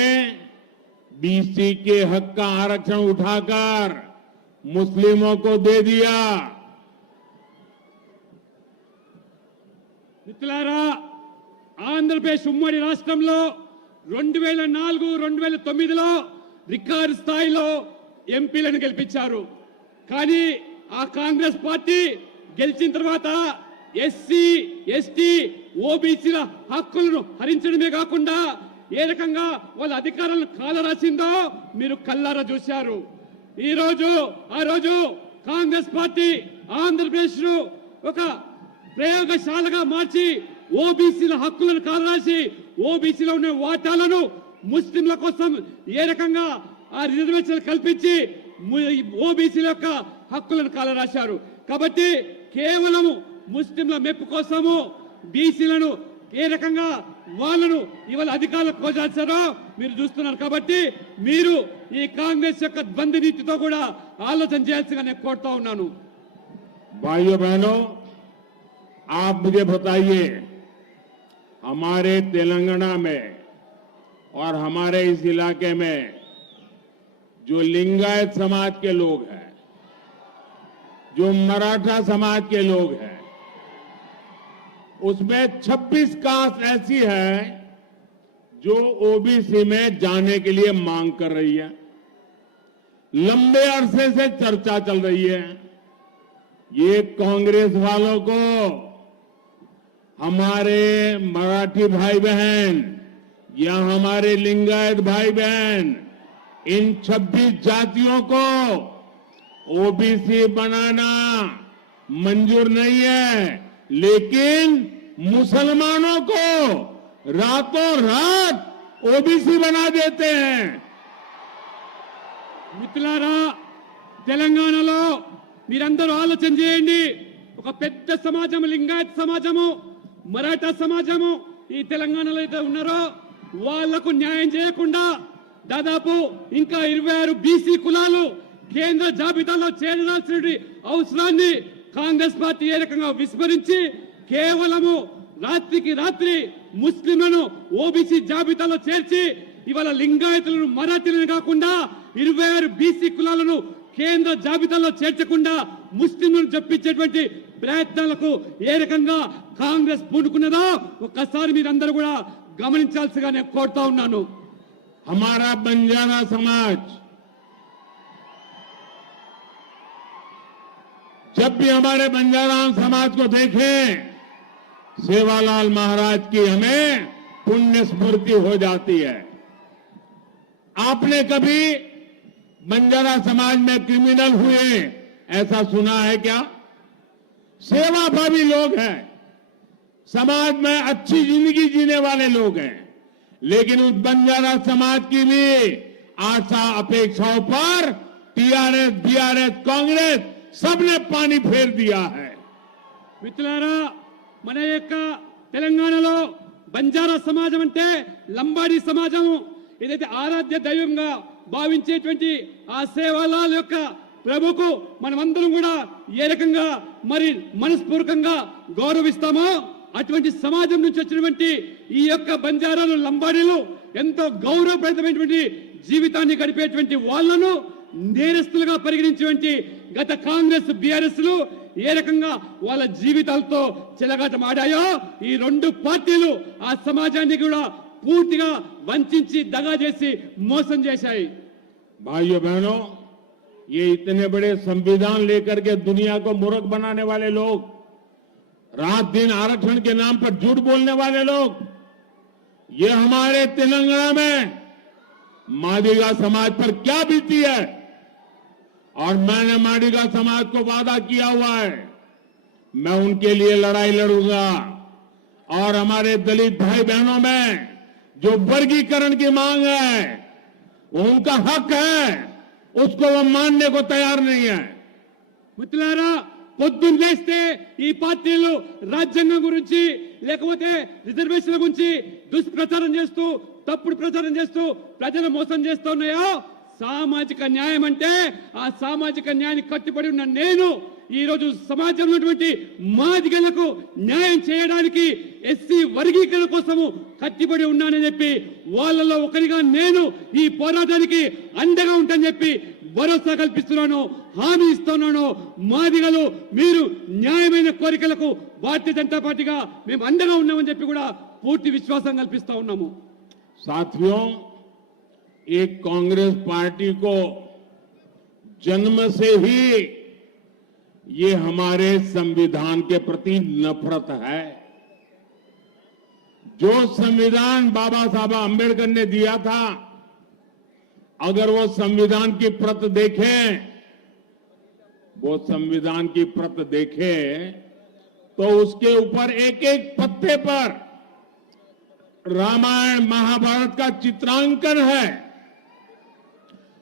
बीसी के हक का आरक्षण उठाकर मुस्लिमों को दे दिया। మిత్రులారా, ఆంధ్రప్రదేశ్ ఉమ్మడి రాష్ట్రంలో 2004 2009లో రికార్డు స్థాయిలో ఎంపీలను గెలిపించారు. కానీ ఆ కాంగ్రెస్ పార్టీ గెలిచిన తర్వాత ఎస్సీ ఎస్టీ ఓబీసీల హక్కులను హరించడమే కాకుండా ఏ రకంగా వాళ్ళ అధికారాలను కాలరాసిందో మీరు కల్లారా చూశారు. ఆ రోజు కాంగ్రెస్ పార్టీ ఆంధ్రప్రదేశ్ ఒక ప్రయోగశాలగా మార్చి ఓబీసీల హక్కులను కాలరాసి ఓబీసీలో ఉన్న వాటాలను ముస్లింల కోసం ఏ రకంగా ఆ రిజర్వేషన్ కల్పించి ఓబీసీల యొక్క హక్కులను కాలరాశారు. కాబట్టి కేవలం ముస్లింల మెప్పు కోసము బీసీలను ఏ రకంగా వాళ్ళను ఇవాళ అధికారులకు కోసారో మీరు చూస్తున్నారు. కాబట్టి మీరు ఈ కాంగ్రెస్ యొక్క ద్వంద్వ నీతితో కూడా ఆలోచన చేయాల్సిందిగా నేను కోరుతా ఉన్నాను. भाइयों बहनों, आप मुझे बताइए, हमारे तेलंगाना में और हमारे इस इलाके में जो लिंगायत समाज के लोग हैं, जो मराठा समाज के लोग हैं, उसमें 26 कास्ट ऐसी है जो ओबीसी में जाने के लिए मांग कर रही है। लंबे अरसे से चर्चा चल रही है। ये कांग्रेस वालों को हमारे मराठी भाई बहन या हमारे लिंगायत भाई बहन इन 26 जातियों को ओबीसी बनाना मंजूर नहीं है, लेकिन मुसलमानों को रातों रात ओबीसी बना देते हैं। మిత్రులారా, తెలంగాణలో మీరందరూ ఆలోచన చేయండి. ఒక పెద్ద సమాజం లింగాయత్ సమాజము, మరాఠా సమాజము ఈ తెలంగాణలో అయితే ఉన్నారో వాళ్లకు న్యాయం చేయకుండా దాదాపు ఇంకా 26 బీసీ కులాలు కేంద్ర జాబితాలో చేరాల్సిన అవసరాన్ని కాంగ్రెస్ పార్టీ ఏ రకంగా విస్మరించి కేవలము రాత్రికి రాత్రి ముస్లింలను ఓబీసీ జాబితాలో చేర్చి ఇవాళ లింగాయతులను మరాఠీలను కాకుండా 26 బీసీ కులాలను కేంద్ర జాబితాలో చేర్చకుండా ముస్లింలను చెప్పించేటువంటి ప్రయత్నాలకు ఏ రకంగా కాంగ్రెస్ పూనుకున్నదో ఒక్కసారి మీరందరూ కూడా గమనించాల్సిగా నేను కోరుతా ఉన్నాను. हमारा बंजारा समाज जब भी हमारे बंजारा समाज को देखें, सेवालाल महाराज की हमें पुण्य स्मृति हो जाती है। आपने कभी बंजारा समाज में क्रिमिनल हुए ऐसा सुना है क्या? सेवाभावी लोग हैं, समाज में अच्छी जिंदगी जीने वाले लोग हैं, लेकिन उस बंजारा समाज की भी आशा अपेक्षाओं पर टीआरएस, बीआरएस, कांग्रेस सबने पानी फेर दिया है. మిత్రులారా, మన యొక్క తెలంగాణలో బంజారా సమాజం అంటే లంబాడి సమాజము, ఏదైతే ఆరాధ్య దైవంగా భావించేటువంటి ఆ సేవాలాల్ యొక్క ప్రభుకు మనమందరం కూడా ఏ రకంగా మరి మనస్పూర్వకంగా గౌరవిస్తామో అటువంటి సమాజం నుంచి వచ్చినటువంటి ఈ యొక్క బంజారాలు లంబాడీలు ఎంతో గౌరవప్రదమైనటువంటి జీవితాన్ని గడిపేటువంటి వాళ్లను నేరస్తులుగా పరిగణించేటువంటి గత కాంగ్రెస్ బీఆర్ఎస్ లు ఏ రకంగా వాళ్ళ జీవితాలతో చెలగాటం ఆడాయో ఈ రెండు పార్టీలు ఆ సమాజాన్ని కూడా పూర్తిగా వంచించి దగా చేసి మోసం చేశాయి. भाइयों बहनों, ये इतने बड़े संविधान लेकर के दुनिया को मूर्ख बनाने वाले लोग, रात दिन आरक्षण के नाम पर झूठ बोलने वाले लोग, ये हमारे तेलंगाना में मादिगा समाज पर क्या बीती है. और मैंने मादिगा समाज को वादा किया हुआ है, मैं उनके लिए लड़ाई लड़ूंगा. और हमारे दलित भाई बहनों में जो वर्गीकरण की मांग है, उनका हक है, उसको वो मानने को तैयार नहीं है. మిత్రులారా, పొద్దున్న లేస్తే ఈ పార్టీలు రాజ్యాంగం గురించి లేకపోతే రిజర్వేషన్ల గురించి దుష్ప్రచారం చేస్తూ తప్పుడు ప్రచారం చేస్తూ ప్రజలు మోసం చేస్తూ ఉన్నాయో, సామాజిక న్యాయం అంటే ఆ సామాజిక న్యాయానికి కట్టుబడి ఉన్న నేను ఈ రోజు సమాజంలో ఉన్నటువంటి మాదిగలకు న్యాయం చేయడానికి ఎస్సీ వర్గీకరణ కోసము కట్టుబడి ఉన్నానని చెప్పి వాళ్ళలో ఒకరిగా నేను ఈ పోరాటానికి అండగా ఉంటానని చెప్పి భరోసా కల్పిస్తున్నాను, హామీ ఇస్తున్నాను. మాదిగలు మీరు న్యాయమైన కోరికలకు భారతీయ జనతా పార్టీగా మేము అండగా ఉన్నామని చెప్పి కూడా పూర్తి విశ్వాసం కల్పిస్తా ఉన్నాము. साथियों, एक कांग्रेस पार्टी को जन्म से ही ये हमारे संविधान के प्रति नफरत है। जो संविधान बाबा साहब अंबेडकर ने दिया था, अगर वो संविधान की प्रत देखें, वो संविधान की प्रत देखें तो उसके ऊपर एक एक पत्ते पर रामायण महाभारत का चित्रांकन है।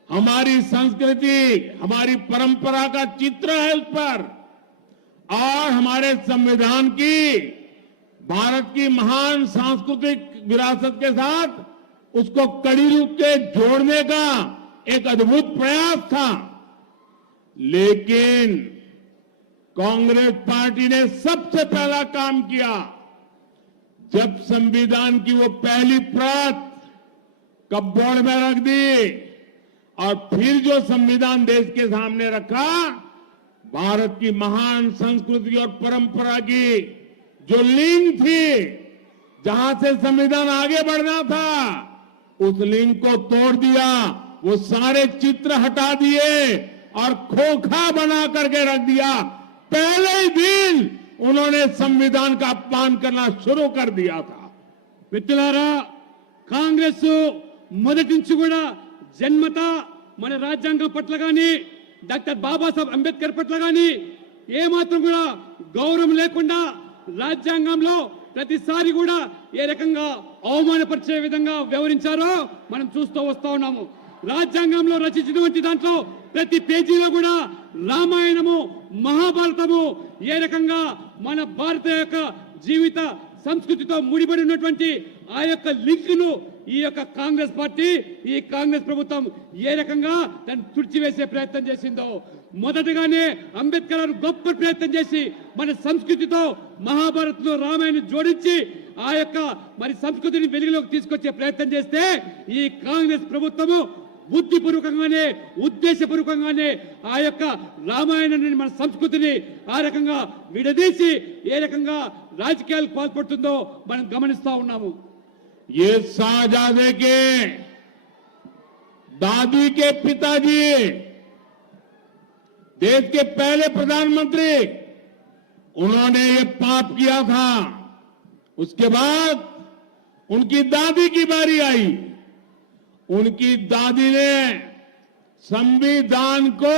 हमारी संस्कृति, हमारी परंपरा का चित्र है उस पर, और हमारे संविधान की, भारत की महान सांस्कृतिक विरासत के साथ उसको कड़ी रूप से जोड़ने का एक अद्भुत प्रयास था। लेकिन कांग्रेस पार्टी ने सबसे पहला काम किया, जब संविधान की वो पहली प्रत कपबोर्ड में रख दी और फिर जो संविधान देश के सामने रखा, भारत की महान संस्कृति और परंपरा की जो लिंक थी, जहां से संविधान आगे बढ़ना था, उस लिंक को तोड़ दिया, वो सारे चित्र हटा दिए और खोखा बना करके रख दिया। पहले ही दिन उन्होंने संविधान का अपमान करना शुरू कर दिया था। మిత్రులారా, కాంగ్రెస్ మొదటి నుంచి కూడా జన్మత మన రాజ్యాంగం పట్ల గాని డాక్టర్ బాబాసాహెబ్ అంబేద్కర్ పట్ల గాని ఏమాత్రం కూడా గౌరవం లేకుండా రాజ్యాంగంలో ప్రతిసారి కూడా ఏ రకంగా అవమానపరిచే విధంగా వ్యవహరించారో మనం చూస్తూ వస్తా ఉన్నాము. రాజ్యాంగంలో రచించినటువంటి దాంట్లో ప్రతి పేజీలో కూడా రామాయణము మహాభారతము ఏ రకంగా మన భారత యొక్క జీవిత సంస్కృతితో ముడిపడి ఉన్నటువంటి ఆ యొక్క లింకును ఈ యొక్క కాంగ్రెస్ పార్టీ, ఈ కాంగ్రెస్ ప్రభుత్వం ఏ రకంగా దాన్ని తుడిచివేసే ప్రయత్నం చేసిందో, మొదటగానే అంబేద్కర్ గారు గొప్ప ప్రయత్నం చేసి మన సంస్కృతితో మహాభారత్లో రామాయణం జోడించి ఆ యొక్క మరి సంస్కృతిని వెలుగులోకి తీసుకొచ్చే ప్రయత్నం చేస్తే, ఈ కాంగ్రెస్ ప్రభుత్వము బుద్ధిపూర్వకంగానే ఉద్దేశపూర్వకంగానే ఆ యొక్క రామాయణాన్ని మన సంస్కృతిని ఆ రకంగా విడదీసి ఏ రకంగా రాజకీయాలకు పాల్పడుతుందో మనం గమనిస్తా ఉన్నాము. ये शाहजादे के दादी के पिताजी, देश के पहले प्रधानमंत्री, उन्होंने ये पाप किया था। उसके बाद उनकी दादी की बारी आई, उनकी दादी ने संविधान को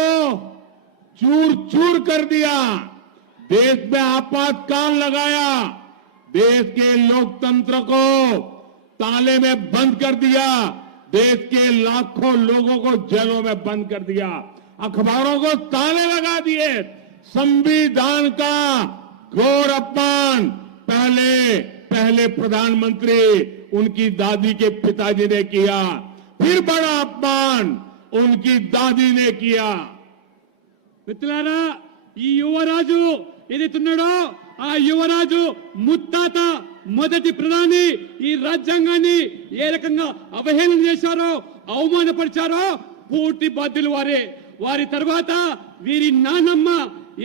चूर चूर कर दिया, देश में आपातकाल लगाया, देश के लोकतंत्र को ताले में बंद कर दिया, देश के लाखों लोगों को जेलों में बंद कर दिया, अखबारों को ताले लगा दिए। संविधान का घोर अपमान पहले प्रधानमंत्री उनकी दादी के पिताजी ने किया, फिर बड़ा अपमान उनकी दादी ने किया। మిత్రులారా, ఈ యువరాజు ఏదైతున్నాడో ఆ యువరాజు ముత్తాత మొదటి ప్రధాని ఈ రాజ్యాంగాన్ని ఏ రకంగా అవహేళన చేశారో, అవమానపరిచారో పూర్తి బాధ్యులు వారే. వారి తర్వాత వీరి నానమ్మ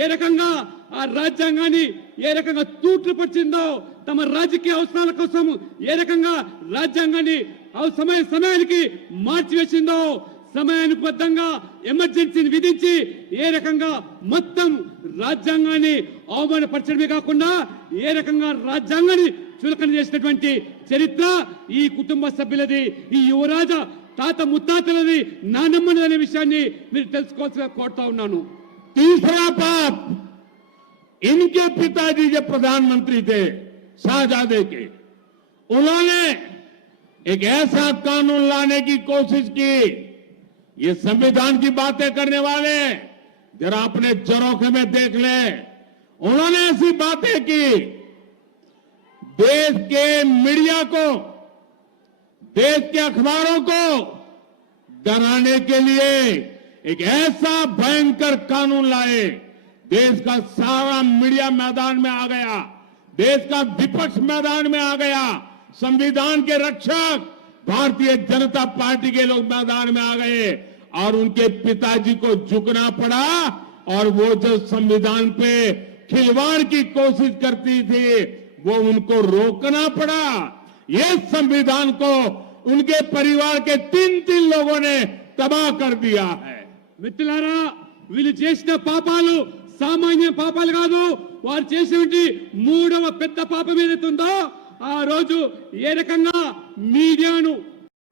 ఏ రకంగా ఆ రాజ్యాంగాన్ని ఏ రకంగా తూట్లు పరిచిందో, తమ రాజకీయ అవసరాల కోసం ఏ రకంగా రాజ్యాంగాన్ని సమయానికి మార్చివేసిందో, సమయానుబద్ధంగా ఎమర్జెన్సీని విధించి ఏ రకంగా మొత్తం రాజ్యాంగాన్ని అవమానపరచడమే కాకుండా ఏ రకంగా రాజ్యాంగాన్ని చులకన చేసినటువంటి చరిత్ర ఈ కుటుంబ సభ్యులది, ఈ యువరాజ తాత ముత్తాతలది, నానమ్మది అనే విషయాన్ని మీరు తెలుసుకోవాల్సిగా కోరుతా ఉన్నాను. तीसरा पाप, इनके पिताजी जो प्रधानमंत्री थे शाहजादे के, उन्होंने एक ऐसा कानून लाने की कोशिश की, ये संविधान की बातें करने वाले जरा अपने झरोखे में देख ले, उन्होंने ऐसी बातें की, देश के मीडिया को, देश के अखबारों को डराने के लिए एक ऐसा भयंकर कानून लाए, देश का सारा मीडिया मैदान में आ गया, देश का विपक्ष मैदान में आ गया, संविधान के रक्षक भारतीय जनता पार्टी के लोग मैदान में आ गए और उनके पिताजी को झुकना पड़ा और वो जो संविधान पे खिलवाड़ की कोशिश करती थी वो उनको रोकना पड़ा। ये संविधान को उनके परिवार के 3 लोगों ने तबाह कर दिया है। మిత్రులారా, వీళ్ళు చేసిన పాపాలు సామాన్య పాపాలు కాదు. వారు చేసినటువంటి మూడవ పెద్ద పాపం ఏదైతుందో ఆ రోజు ఏ రకంగా మీడియాను,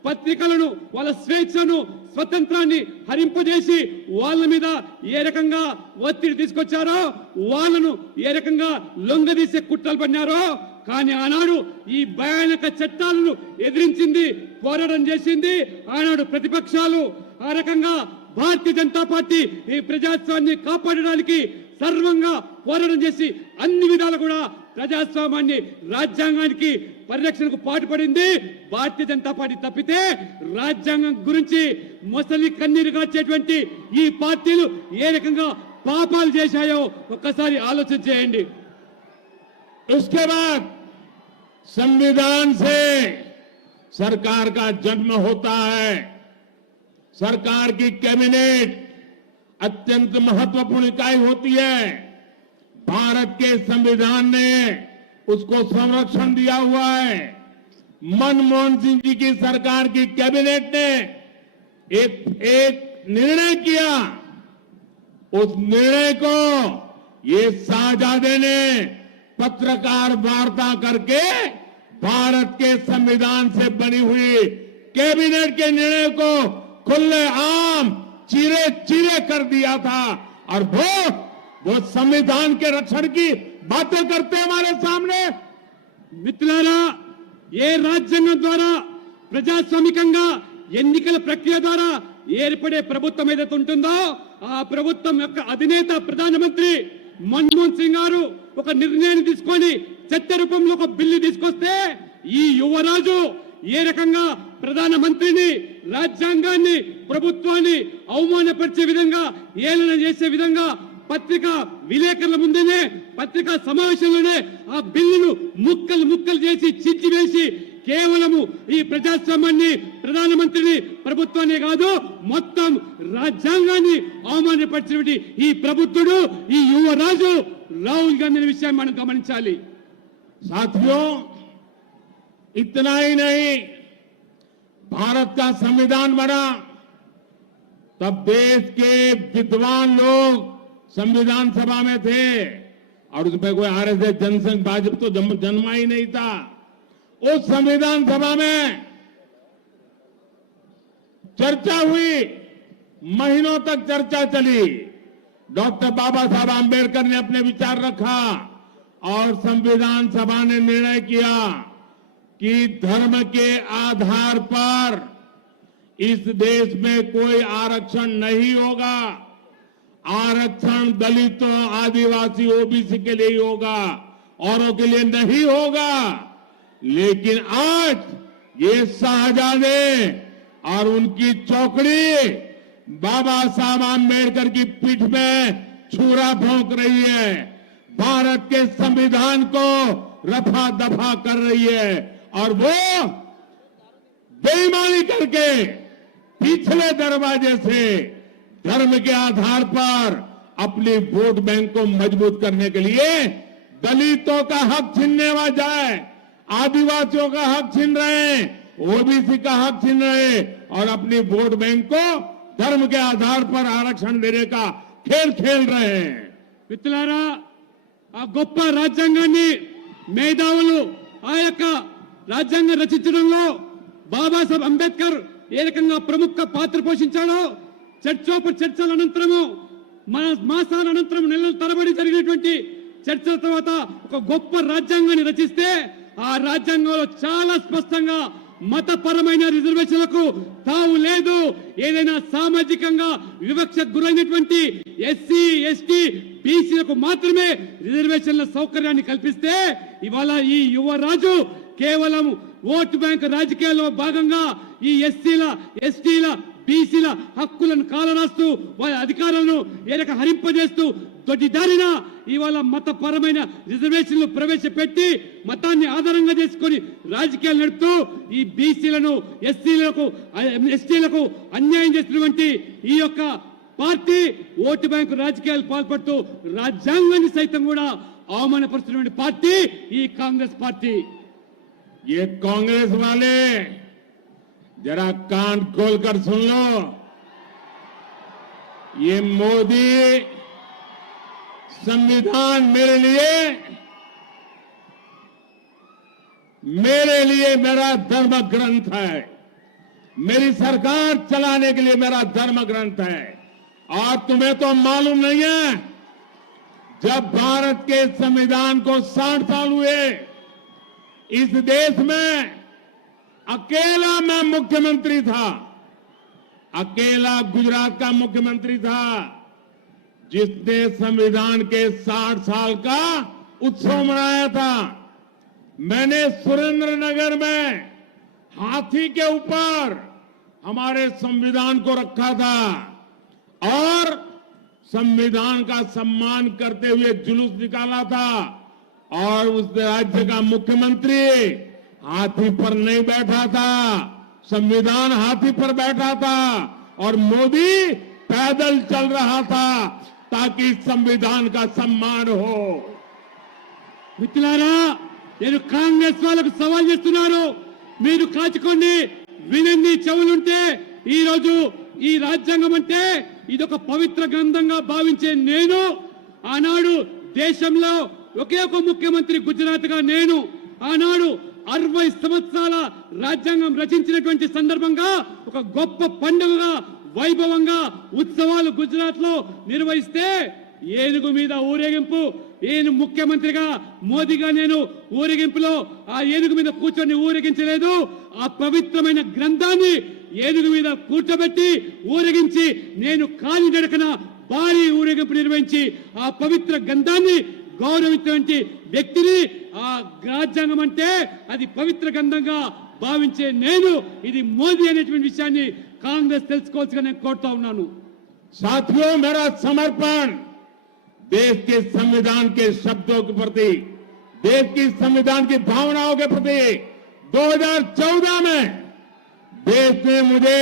పత్రికలను, వాళ్ళ స్వేచ్ఛను, స్వతంత్రాన్ని హరింపజేసి వాళ్ళ మీద ఏ రకంగా ఒత్తిడి తీసుకొచ్చారో, వాళ్ళను ఏ రకంగా లొంగదీసే కుట్రలు పన్నారో, కానీ ఆనాడు ఈ భయానక చట్టాలను ఎదిరించింది, పోరాటం చేసింది ఆనాడు ప్రతిపక్షాలు. ఆ రకంగా భారతీయ జనతా పార్టీ ఈ ప్రజాస్వామ్యాన్ని కాపాడడానికి సర్వంగా పోరాటం చేసి అన్ని విధాలు కూడా ప్రజాస్వామ్యాన్ని, రాజ్యాంగానికి పరిరక్షణకు పాటుపడింది భారతీయ జనతా పార్టీ. తప్పితే రాజ్యాంగం గురించి మొసలి కన్నీరు కాచేటువంటి ఈ పార్టీలు ఏ రకంగా పాపాలు చేశాయో ఒక్కసారి ఆలోచన చేయండి. उसके बाद संविधान से सरकार का जन्म होता है। सरकार की कैबिनेट अत्यंत महत्वपूर्ण इकाई होती है। भारत के संविधान ने उसको संरक्षण दिया हुआ है। मनमोहन सिंह जी की सरकार की कैबिनेट ने एक निर्णय किया, उस निर्णय को ये शाहजादे ने पत्रकार वार्ता करके भारत के संविधान से बनी हुई कैबिनेट के निर्णय को खुले आम चीरे चीरे कर दिया था और वो संविधान के रक्षण की बातें करते हमारे सामने। మిత్రులారా, ఏ రాజ్యాంగం ద్వారా ప్రజాస్వామికంగా ఎన్నికల ప్రక్రియ ద్వారా ఏర్పడే ప్రభుత్వం ఏదైతే ఉంటుందో ఆ ప్రభుత్వం యొక్క అధినేత ప్రధానమంత్రి మన్మోహన్ సింగ్ గారు ఒక నిర్ణయాన్ని తీసుకొని చట్ట రూపంలో ఒక బిల్లు తీసుకొస్తే ఈ యువరాజు ఏ రకంగా ప్రధానమంత్రిని, రాజ్యాంగాన్ని, ప్రభుత్వాన్ని అవమానపరిచే విధంగా, ఏలన చేసే విధంగా పత్రికా విలేకరుల ముందేనే, పత్రికా సమావేశంలోనే ఆ బిల్లును ముక్కలు ముక్కలు చేసి చించివేసి కేవలము ఈ ప్రజాస్వామ్యాన్ని, ప్రధానమంత్రిని, ప్రభుత్వాన్ని కాదు మొత్తం రాజ్యాంగాన్ని అవమానపరిచినటువంటి ఈ ప్రభుత్వుడు, ఈ యువరాజు రాహుల్ గాంధీ అనే విషయాన్ని మనం గమనించాలి. साथियों, इतना ही नहीं, भारत का संविधान बना तब देश के विद्वान लोग संविधान सभा में थे और उसमें कोई आरएसएस, जनसंघ, भाजपा तो जन्मा ही नहीं था। उस संविधान सभा में चर्चा हुई, महीनों तक चर्चा चली। डॉक्टर बाबा साहब आंबेडकर ने अपने विचार रखा और संविधान सभा ने निर्णय किया कि धर्म के आधार पर इस देश में कोई आरक्षण नहीं होगा। आरक्षण दलितों, आदिवासी, ओबीसी के लिए ही होगा, औरों के लिए नहीं होगा। लेकिन आज ये शाहजादे और उनकी चौकड़ी बाबा साहब आंबेडकर की पीठ में छुरा भोंक रही है, भारत के संविधान को रफा दफा कर रही है और वो बेईमानी करके पिछले दरवाजे से धर्म के आधार पर अपनी वोट बैंक को मजबूत करने के लिए दलितों का हक छीनने जाए, आदिवासियों का हक छीन रहे, ओबीसी का हक छीन रहे और अपनी वोट बैंक को धर्म के आधार पर आरक्षण देने का खेल खेल रहे हैं। మిత్రులారా, ఆ గొప్ప రాజ్యాంగాన్ని మేధావులు ఆ యొక్క రాజ్యాంగం రచించడంలో బాబాసాహెబ్ అంబేద్కర్ ఏ రకంగా ప్రముఖ పాత్ర పోషించాడో చర్చల అనంతరము, మాసాల అనంతరం నెలల తరబడి జరిగినటువంటి చర్చల తర్వాత ఒక గొప్ప రాజ్యాంగాన్ని రచిస్తే ఆ రాజ్యాంగంలో చాలా స్పష్టంగా మతపరమైన రిజర్వేషన్లకు తావు లేదు. ఏదైనా సామాజికంగా వివక్షకు గురైనటువంటి ఎస్సీ ఎస్టీ బీసీలకు మాత్రమే రిజర్వేషన్ల సౌకర్యాన్ని కల్పిస్తే ఇవాళ ఈ యువరాజు కేవలం ఓటు బ్యాంక్ రాజకీయాల్లో భాగంగా ఈ ఎస్సీల ఎస్టీల బీసీల హక్కులను కాలరాస్తూ వారి అధికారాలను ఏరక హరింపజేస్తూ దొడ్డిదారిన ఇవాళ మతపరమైన రిజర్వేషన్లు ప్రవేశపెట్టి మతాన్ని ఆధారంగా చేసుకొని రాజకీయాలు నడుపుతూ ఈ బీసీలను ఎస్టీలకు అన్యాయం చేసినటువంటి ఈ యొక్క పార్టీ ఓటు బ్యాంకు రాజకీయాలు పాల్పడుతూ రాజ్యాంగాన్ని సైతం కూడా అవమానపరుస్తున్నటువంటి పార్టీ ఈ కాంగ్రెస్ పార్టీ. ये कांग्रेस वाले जरा कान खोलकर सुन लो, ये मोदी संविधान मेरे लिए मेरा धर्म ग्रंथ है, मेरी सरकार चलाने के लिए मेरा धर्म ग्रंथ है. और तुम्हें तो मालूम नहीं है, जब भारत के संविधान को 60 साल हुए, इस देश में अकेला मैं मुख्यमंत्री था, अकेला गुजरात का मुख्यमंत्री था जिसने संविधान के 60 साल का उत्सव मनाया था. मैंने सुरेंद्रनगर में हाथी के ऊपर हमारे संविधान को रखा था और संविधान का सम्मान करते हुए जुलूस निकाला था. और उस राज्य का मुख्यमंत्री हाथी पर नहीं बैठा था, संविधान हाथी पर बैठा था और मोदी पैदल चल रहा था ताकि संविधान का सम्मान हो. మిత్రులారా, నేను కాంగ్రెస్ వాళ్ళకు సవాల్ చేస్తున్నాను. మీరు కాచుకోండి, వినండి, చెవులుంటే. ఈ రోజు ఈ రాజ్యాంగం అంటే ఇదొక పవిత్ర గ్రంథంగా భావించే నేను, ఆనాడు దేశంలో ఒకే ఒక ముఖ్యమంత్రి గుజరాత్ గా నేను ఆనాడు 60 సంవత్సరాల రాజ్యాంగం రచించినటువంటి సందర్భంగా ఒక గొప్ప పండుగగా వైభవంగా ఉత్సవాలు గుజరాత్ లో నిర్వహిస్తే ఏనుగు మీద ఊరేగింపు, ఈయన ముఖ్యమంత్రిగా మోదీగా నేను ఊరేగింపులో ఆ ఏనుగు మీద కూర్చొని ఊరేగించలేదు. ఆ పవిత్రమైన గ్రంథాన్ని ఏనుగు మీద కూర్చోబెట్టి ఊరేగించి నేను కాలినడకన భారీ ఊరేగింపు నిర్వహించి ఆ పవిత్ర గ్రంథాన్ని గౌరవించినటువంటి వ్యక్తిని, ఆ రాజ్యాంగం అంటే అది పవిత్ర గ్రంథంగా భావించే నేను, ఇది మోదీ అనేటువంటి విషయాన్ని కాంగ్రెస్ తెలుసుకోవాల్సిగా నేను కోరుతా ఉన్నాను. साथियों, मेरा समर्पण देश के संविधान के शब्दों के प्रति, देश की संविधान की भावनाओं के प्रति 2014 में देश ने मुझे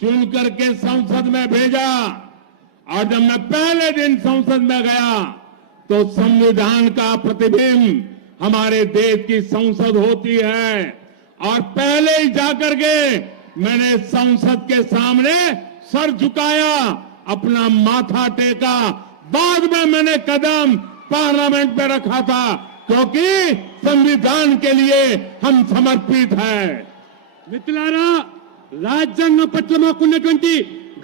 चुन करके संसद में भेजा और जब मैं पहले दिन संसद में गया तो संविधान का प्रतिबिंब हमारे देश की संसद होती है और पहले ही जाकर के मैंने संसद के सामने सर झुकाया, अपना माथा टेका. बाद में मैंने कदम पार्लियामेंट में रखा था क्योंकि संविधान के लिए हम समर्पित हैं. మిత్రులారా, రాజ్యాంగం పట్ల మాకున్నటువంటి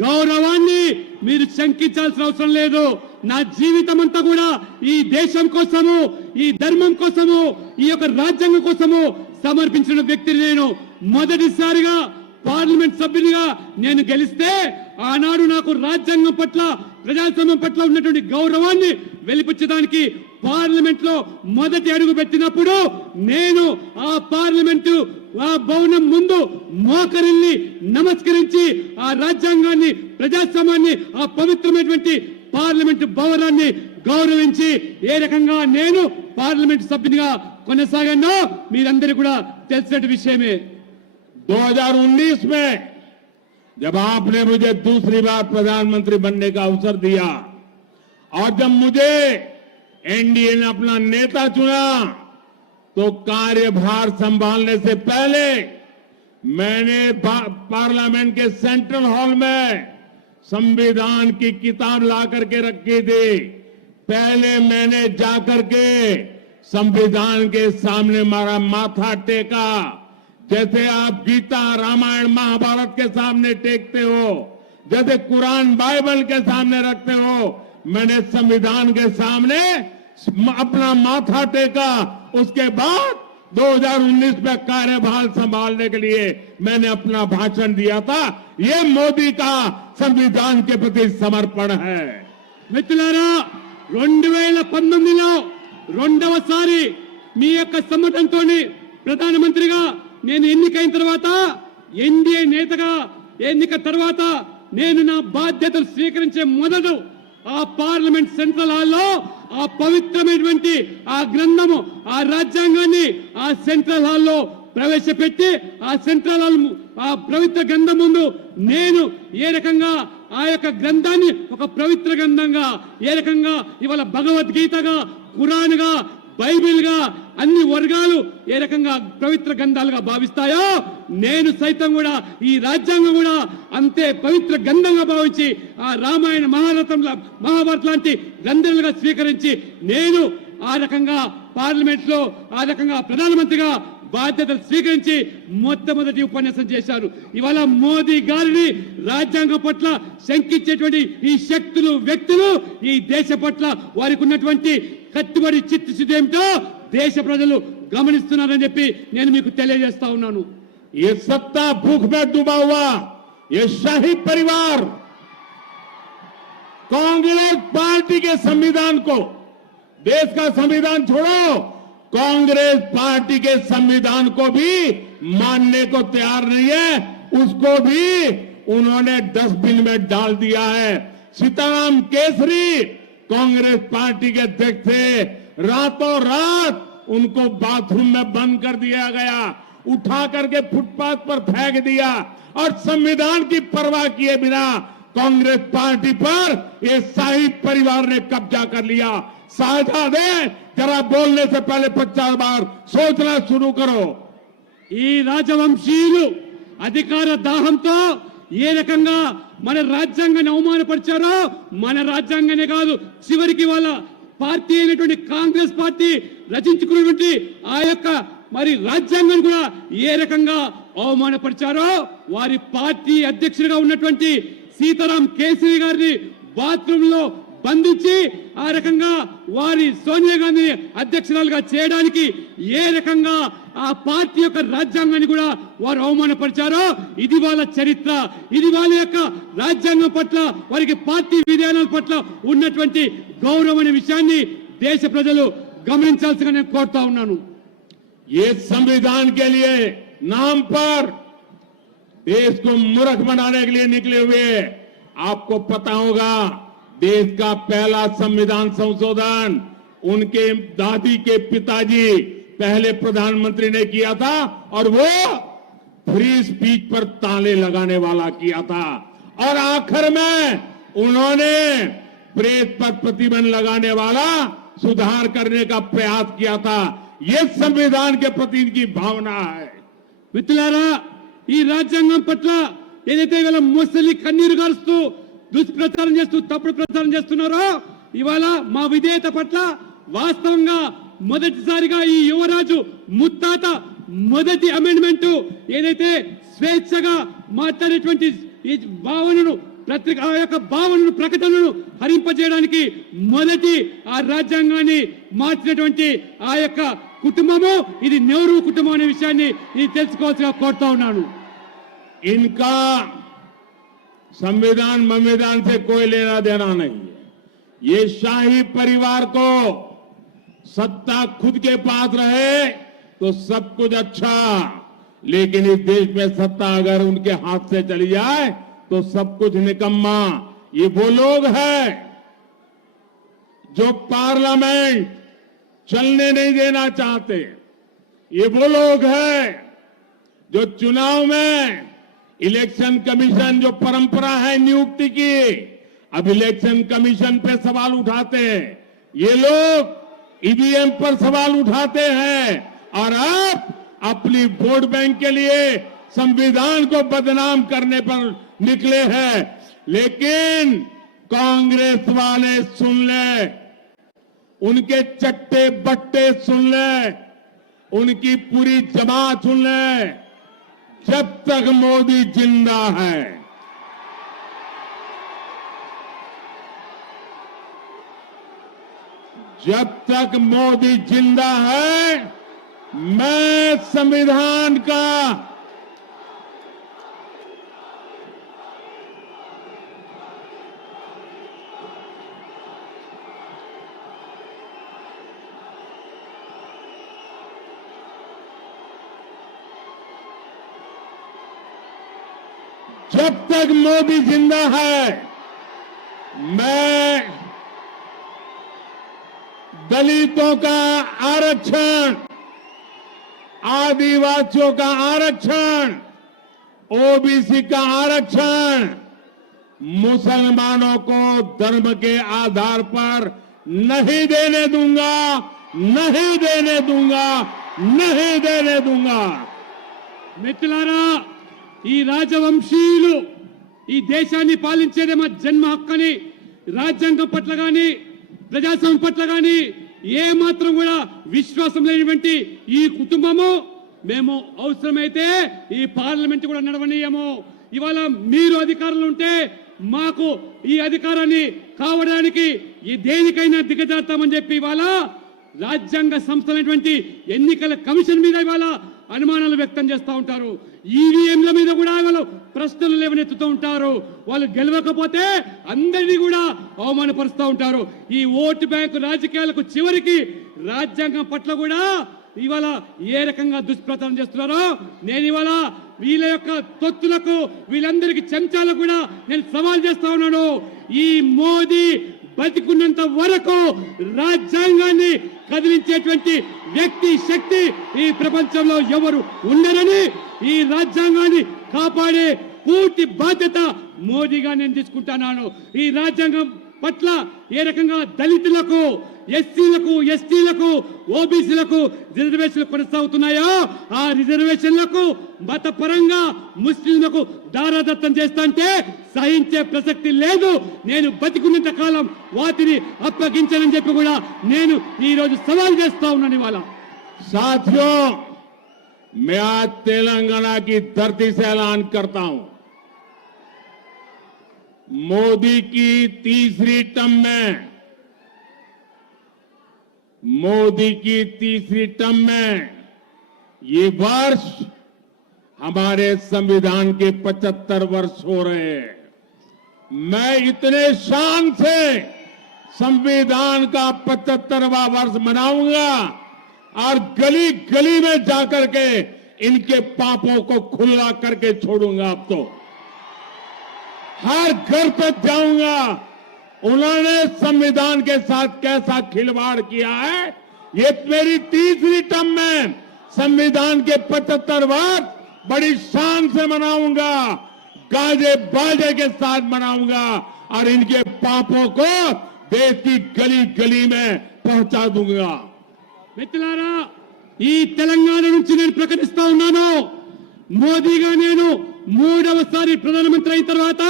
గౌరవాన్ని మీరు శంకించాల్సిన అవసరం లేదు. నా జీవితం అంతా కూడా ఈ దేశం కోసము, ఈ ధర్మం కోసము, ఈ యొక్క రాజ్యాంగం కోసము సమర్పించిన వ్యక్తిని నేను. మొదటిసారిగా పార్లమెంట్ సభ్యునిగా నేను గెలిస్తే ఆనాడు నాకు రాజ్యాంగం పట్ల, ప్రజాస్వామ్యం పట్ల ఉన్నటువంటి గౌరవాన్ని వెలిపించడానికి పార్లమెంట్ లో మొదటి అడుగు పెట్టినప్పుడు నేను ఆ పార్లమెంటు ఆ భవనం ముందు మోకరిల్లి నమస్కరించి ఆ రాజ్యాంగాన్ని, ప్రజాస్వామ్యాన్ని, ఆ పవిత్రమైనటువంటి పార్లమెంటు భవనాన్ని గౌరవించి ఏ రకంగా నేను పార్లమెంట్ సభ్యునిగా కొనసాగానో మీరందరూ కూడా తెలిసిన విషయమే. 2019 में जब आपने मुझे दूसरी बार प्रधानमंत्री बनने का अवसर दिया और जब मुझे एनडीए ने अपना नेता चुना तो कार्यभार संभालने से पहले मैंने पार्लियामेंट के सेंट्रल हॉल में संविधान की किताब ला करके रखी थी. पहले मैंने जाकर के संविधान के सामने मारा माथा टेका, जैसे आप गीता, रामायण, महाभारत के सामने टेकते हो, जैसे कुरान, बाइबल के सामने रखते हो, मैंने संविधान के सामने अपना माथा टेका. उसके बाद 2019 में कार्यभार संभालने के लिए मैंने अपना भाषण दिया था। ये मोदी का संविधान के प्रति समर्पण है। మిత్రులారా 2019లో రెండవసారి మీ యొక్క సమర్థంతో ప్రధానమంత్రిగా నేను ఎన్నికైన తర్వాత ఎన్డీఏ నేతగా ఎన్నిక తర్వాత నేను నా బాధ్యతలు స్వీకరించే మొదలు ఆ పార్లమెంట్ సెంట్రల్ హాల్లో ఆ పవిత్రమైనటువంటి ఆ గ్రంథము ఆ రాజ్యాంగాన్ని ఆ సెంట్రల్ హాల్లో ప్రవేశపెట్టి ఆ సెంట్రల్ హాల్ ఆ పవిత్ర గ్రంథం ముందు నేను ఏ రకంగా ఆ యొక్క గ్రంథాన్ని ఒక పవిత్ర గ్రంథంగా ఏ రకంగా ఇవాళ భగవద్గీతగా ఖురాన్ గా బైబిల్ గా అన్ని వర్గాలు ఏ రకంగా పవిత్ర గ్రంథాలుగా భావిస్తాయో నేను సైతం కూడా ఈ రాజ్యాంగం కూడా అంతే పవిత్ర గ్రంథంగా భావించి ఆ రామాయణ మహాభారత లాంటి గ్రంథాలుగా స్వీకరించి నేను ఆ రకంగా పార్లమెంట్ లో ఆ రకంగా ప్రధానమంత్రిగా బాధ్యతలు స్వీకరించి మొట్టమొదటి ఉపన్యాసం చేశారు. ఇవాళ మోదీ గారిని రాజ్యాంగం పట్ల శంకించేటువంటి ఈ శక్తులు వ్యక్తులు ఈ దేశ పట్ల వారికి ఉన్నటువంటి కట్టుబడి చిత్తశుద్ధి ఏమిటో దేశ ప్రజలు గమనిస్తున్నారని చెప్పి నేను మీకు తెలియజేస్తా ఉన్నాను. ये सत्ता भूख में डूबा हुआ ये शाही परिवार कांग्रेस पार्टी के संविधान को, देश का संविधान छोड़ो, कांग्रेस पार्टी के संविधान को भी मानने को तैयार नहीं है. उसको भी उन्होंने डस्टबिन में डाल दिया है. सीताराम केसरी कांग्रेस पार्टी के अध्यक्ष थे, रातों रात उनको बाथरूम में बंद कर दिया गया, उठा करके फुटपाथ पर फेंक दिया और संविधान की परवाह किए बिना कांग्रेस पार्टी पर ये शाही परिवार ने कब्जा कर लिया. साझादे जरा बोलने से पहले 50 बार सोचना शुरू करो. ఈ రాజవంశీయులు అధికార దాహంతో ఏ రకంగా మన రాజ్యాంగాన్ని అవమానపరిచారో మన రాజ్యాంగానే కాదు చివరికి వాళ్ళ పార్టీ అయినటువంటి కాంగ్రెస్ పార్టీ రచించుకున్నటువంటి ఆ యొక్క మరి రాజ్యాంగాన్ని కూడా ఏ రకంగా అవమానపరిచారో వారి పార్టీ అధ్యక్షుడిగా ఉన్నటువంటి సీతారాం కేసరి గారిని బాత్రూమ్ లో బంధించి ఆ రకంగా వారి సోనియా గాంధీ అధ్యక్షురాలుగా చేయడానికి ఏ రకంగా ఆ పార్టీ యొక్క రాజ్యాంగాన్ని కూడా వారు అవమానపరిచారో ఇది వాళ్ళ చరిత్ర, ఇది వాళ్ళ యొక్క రాజ్యాంగం పట్ల వారికి పార్టీ విధానాల పట్ల ఉన్నటువంటి గౌరవం అనే విషయాన్ని దేశ ప్రజలు గమనించాల్సిగా నేను కోరుతా ఉన్నాను. ये संविधान के लिए नाम पर देश को मूर्ख बनाने के लिए निकले हुए, आपको पता होगा देश का पहला संविधान संशोधन उनके दादी के पिताजी पहले प्रधानमंत्री ने किया था और वो फ्री स्पीच पर ताले लगाने वाला किया था और आखिर में उन्होंने प्रेस पर प्रतिबंध लगाने वाला सुधार करने का प्रयास किया था. ये संविधान के प्रति इनकी भावना है. మిత్రులారా ఈ రాజ్యాంగం పట్ల ఏదైతే ఇవాళ ముసలి కన్నీరు గారుస్తూ దుష్ప్రచారం చేస్తూ తప్పుడు ప్రచారం చేస్తున్నారో ఇవాళ మా విధేయత పట్ల వాస్తవంగా మొదటిసారిగా ఈ యువరాజు ముత్తాత మొదటి అమెండ్మెంట్ ఏదైతే స్వేచ్ఛగా మాట్లాడేటువంటి ఈ భావనను ఆ యొక్క భావనను ప్రకటనను హరింపజేయడానికి మొదటి ఆ రాజ్యాంగాన్ని మార్చినటువంటి ఆ యొక్క కుటుంబము ఇది నెహ్రూ కుటుంబం అనే విషయాన్ని నేను తెలుసుకోవాల్సిగా కోరుతా ఉన్నాను. इनका संविधान से कोई लेना देना नहीं है. ये शाही परिवार को सत्ता खुद के पास रहे तो सब कुछ अच्छा, लेकिन इस देश में सत्ता अगर उनके हाथ से चली जाए तो सब कुछ निकम्मा. ये वो लोग हैं जो पार्लियामेंट चलने नहीं देना चाहते. ये वो लोग हैं जो चुनाव में इलेक्शन कमीशन जो परंपरा है नियुक्ति की, अब इलेक्शन कमीशन पे सवाल उठाते हैं. ये लोग ईवीएम पर सवाल उठाते हैं और अब अपनी वोट बैंक के लिए संविधान को बदनाम करने पर निकले हैं. लेकिन कांग्रेस वाले सुन ले, उनके चट्टे बट्टे सुन ले, उनकी पूरी जमात सुन ले, जब तक मोदी जिंदा है जब तक मोदी जिंदा है मैं संविधान का जब तक मोदी जिंदा है मैं दलितों का आरक्षण, आदिवासियों का आरक्षण, ओबीसी का आरक्षण, मुसलमानों को धर्म के आधार पर नहीं देने दूंगा, नहीं देने दूंगा, नहीं देने दूंगा। మిత్రులారా, ఈ రాజవంశీయులు ఈ దేశాన్ని పాలించేదే మా జన్మ హక్కని, రాజ్యాంగం పట్ల గాని ప్రజాస్వామ్యం పట్ల గాని ఏ మాత్రం కూడా విశ్వాసం లేనివంటి ఈ కుటుంబము మేము అవసరమైతే ఈ పార్లమెంట్ కూడా నడవనీయము. ఇవాళ మీరు అధికారులు ఉంటే మాకు ఈ అధికారాన్ని కావడానికి ఈ దేనికైనా దిగజారుతామని చెప్పి ఇవాళ రాజ్యాంగ సంస్థలైనటువంటి ఎన్నికల కమిషన్ మీద ఇవాళ అనుమానాలు వ్యక్తం చేస్తూ ఉంటారు. ఈవీఎంల మీద కూడా వాళ్ళు ప్రశ్నలు లేవనెత్తుతూ ఉంటారు. వాళ్ళు గెలవకపోతే అందరినీ కూడా అవమానపరుస్తూ ఉంటారు. ఈ ఓటు బ్యాంకు రాజకీయాలకు చివరికి రాజ్యాంగం పట్ల కూడా ఇవాళ ఏ రకంగా దుష్ప్రచారం చేస్తున్నారో నేను ఇవాళ వీళ్ళ యొక్క తొత్తులకు వీళ్ళందరికీ చెంచాలకు కూడా నేను సవాల్ చేస్తా ఉన్నాను. ఈ మోదీ బతికున్నంత వరకు రాజ్యాంగాన్ని కదిలించేటువంటి వ్యక్తి శక్తి ఈ ప్రపంచంలో ఎవరు ఉండరని, ఈ రాజ్యాంగాన్ని కాపాడే పూర్తి బాధ్యత మోదీగా నేను తీసుకుంటున్నాను. ఈ రాజ్యాంగం పట్ల ఏ రకంగా దళితులకు, ఎస్సీలకు, ఎస్టీలకు, ఓబీసీలకు రిజర్వేషన్లు కొనసాగుతున్నాయో ఆ రిజర్వేషన్లకు మతపరంగా ముస్లింలకు దారాదత్తం చేస్తుంటే సహించే ప్రసక్తి లేదు. నేను బతికున్నంత కాలం వాటిని అప్పగించనని చెప్పి కూడా నేను ఈ రోజు సవాల్ చేస్తా ఉన్నాను. ఇవాళ साथियों, मैं आज तेलंगाना की धरती से ऐलान करता हूं, मोदी की तीसरी टर्म में, मोदी की तीसरी टर्म में ये वर्ष हमारे संविधान के 75 वर्ष हो रहे हैं। मैं इतने शान से संविधान का 75वां वर्ष मनाऊंगा और गली गली में जाकर के इनके पापों को खुला करके छोड़ूंगा। अब तो हर घर तक जाऊंगा, उन्होंने संविधान के साथ कैसा खिलवाड़ किया है, ये मेरी तीसरी टर्म में संविधान के 75 वर्ष बड़ी शान से मनाऊंगा, गाजे बाजे के साथ मनाऊंगा और इनके पापों को देश की गली गली में पहुंचा दूंगा। మిత్రులారా, ఈ తెలంగాణ నుంచి నేను ప్రకటిస్తా ఉన్నాను, మోదీగా నేను మూడవసారి ప్రధానమంత్రి అయిన తర్వాత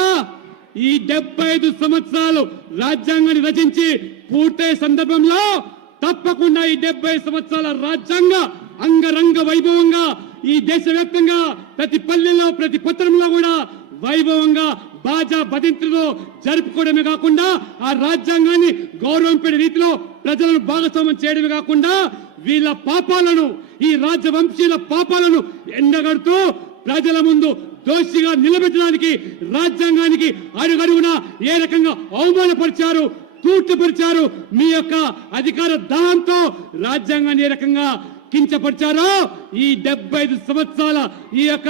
ఈ 75 సంవత్సరాలు రాజ్యాంగాన్ని రచించి పూర్తయ్యే సందర్భంలో తప్పకుండా ఈ 70 సంవత్సరాల రాజ్యాంగ అంగరంగ వైభవంగా ఈ దేశవ్యాప్తంగా ప్రతి పల్లెల్లో ప్రతి పట్టణంలో కూడా వైభవంగా బాజా బదింతులతో జరుపుకోవడమే కాకుండా ఆ రాజ్యాంగాన్ని గౌరవింపే రీతిలో ప్రజలను భాగస్వామ్యం చేయడమే కాకుండా వీళ్ళ పాపాలను, ఈ రాజవంశీయుల పాపాలను ఎండగడుతూ ప్రజల ముందు దోషిగా నిలబెట్టడానికి రాజ్యాంగానికి అడుగడుగునా ఏ రకంగా అవమానపరిచారు, తూర్చుపరిచారు, మీ యొక్క అధికార దాహంతో రాజ్యాంగాన్ని ఏ రకంగా కించపరిచారో ఈ 75 సంవత్సరాల ఈ యొక్క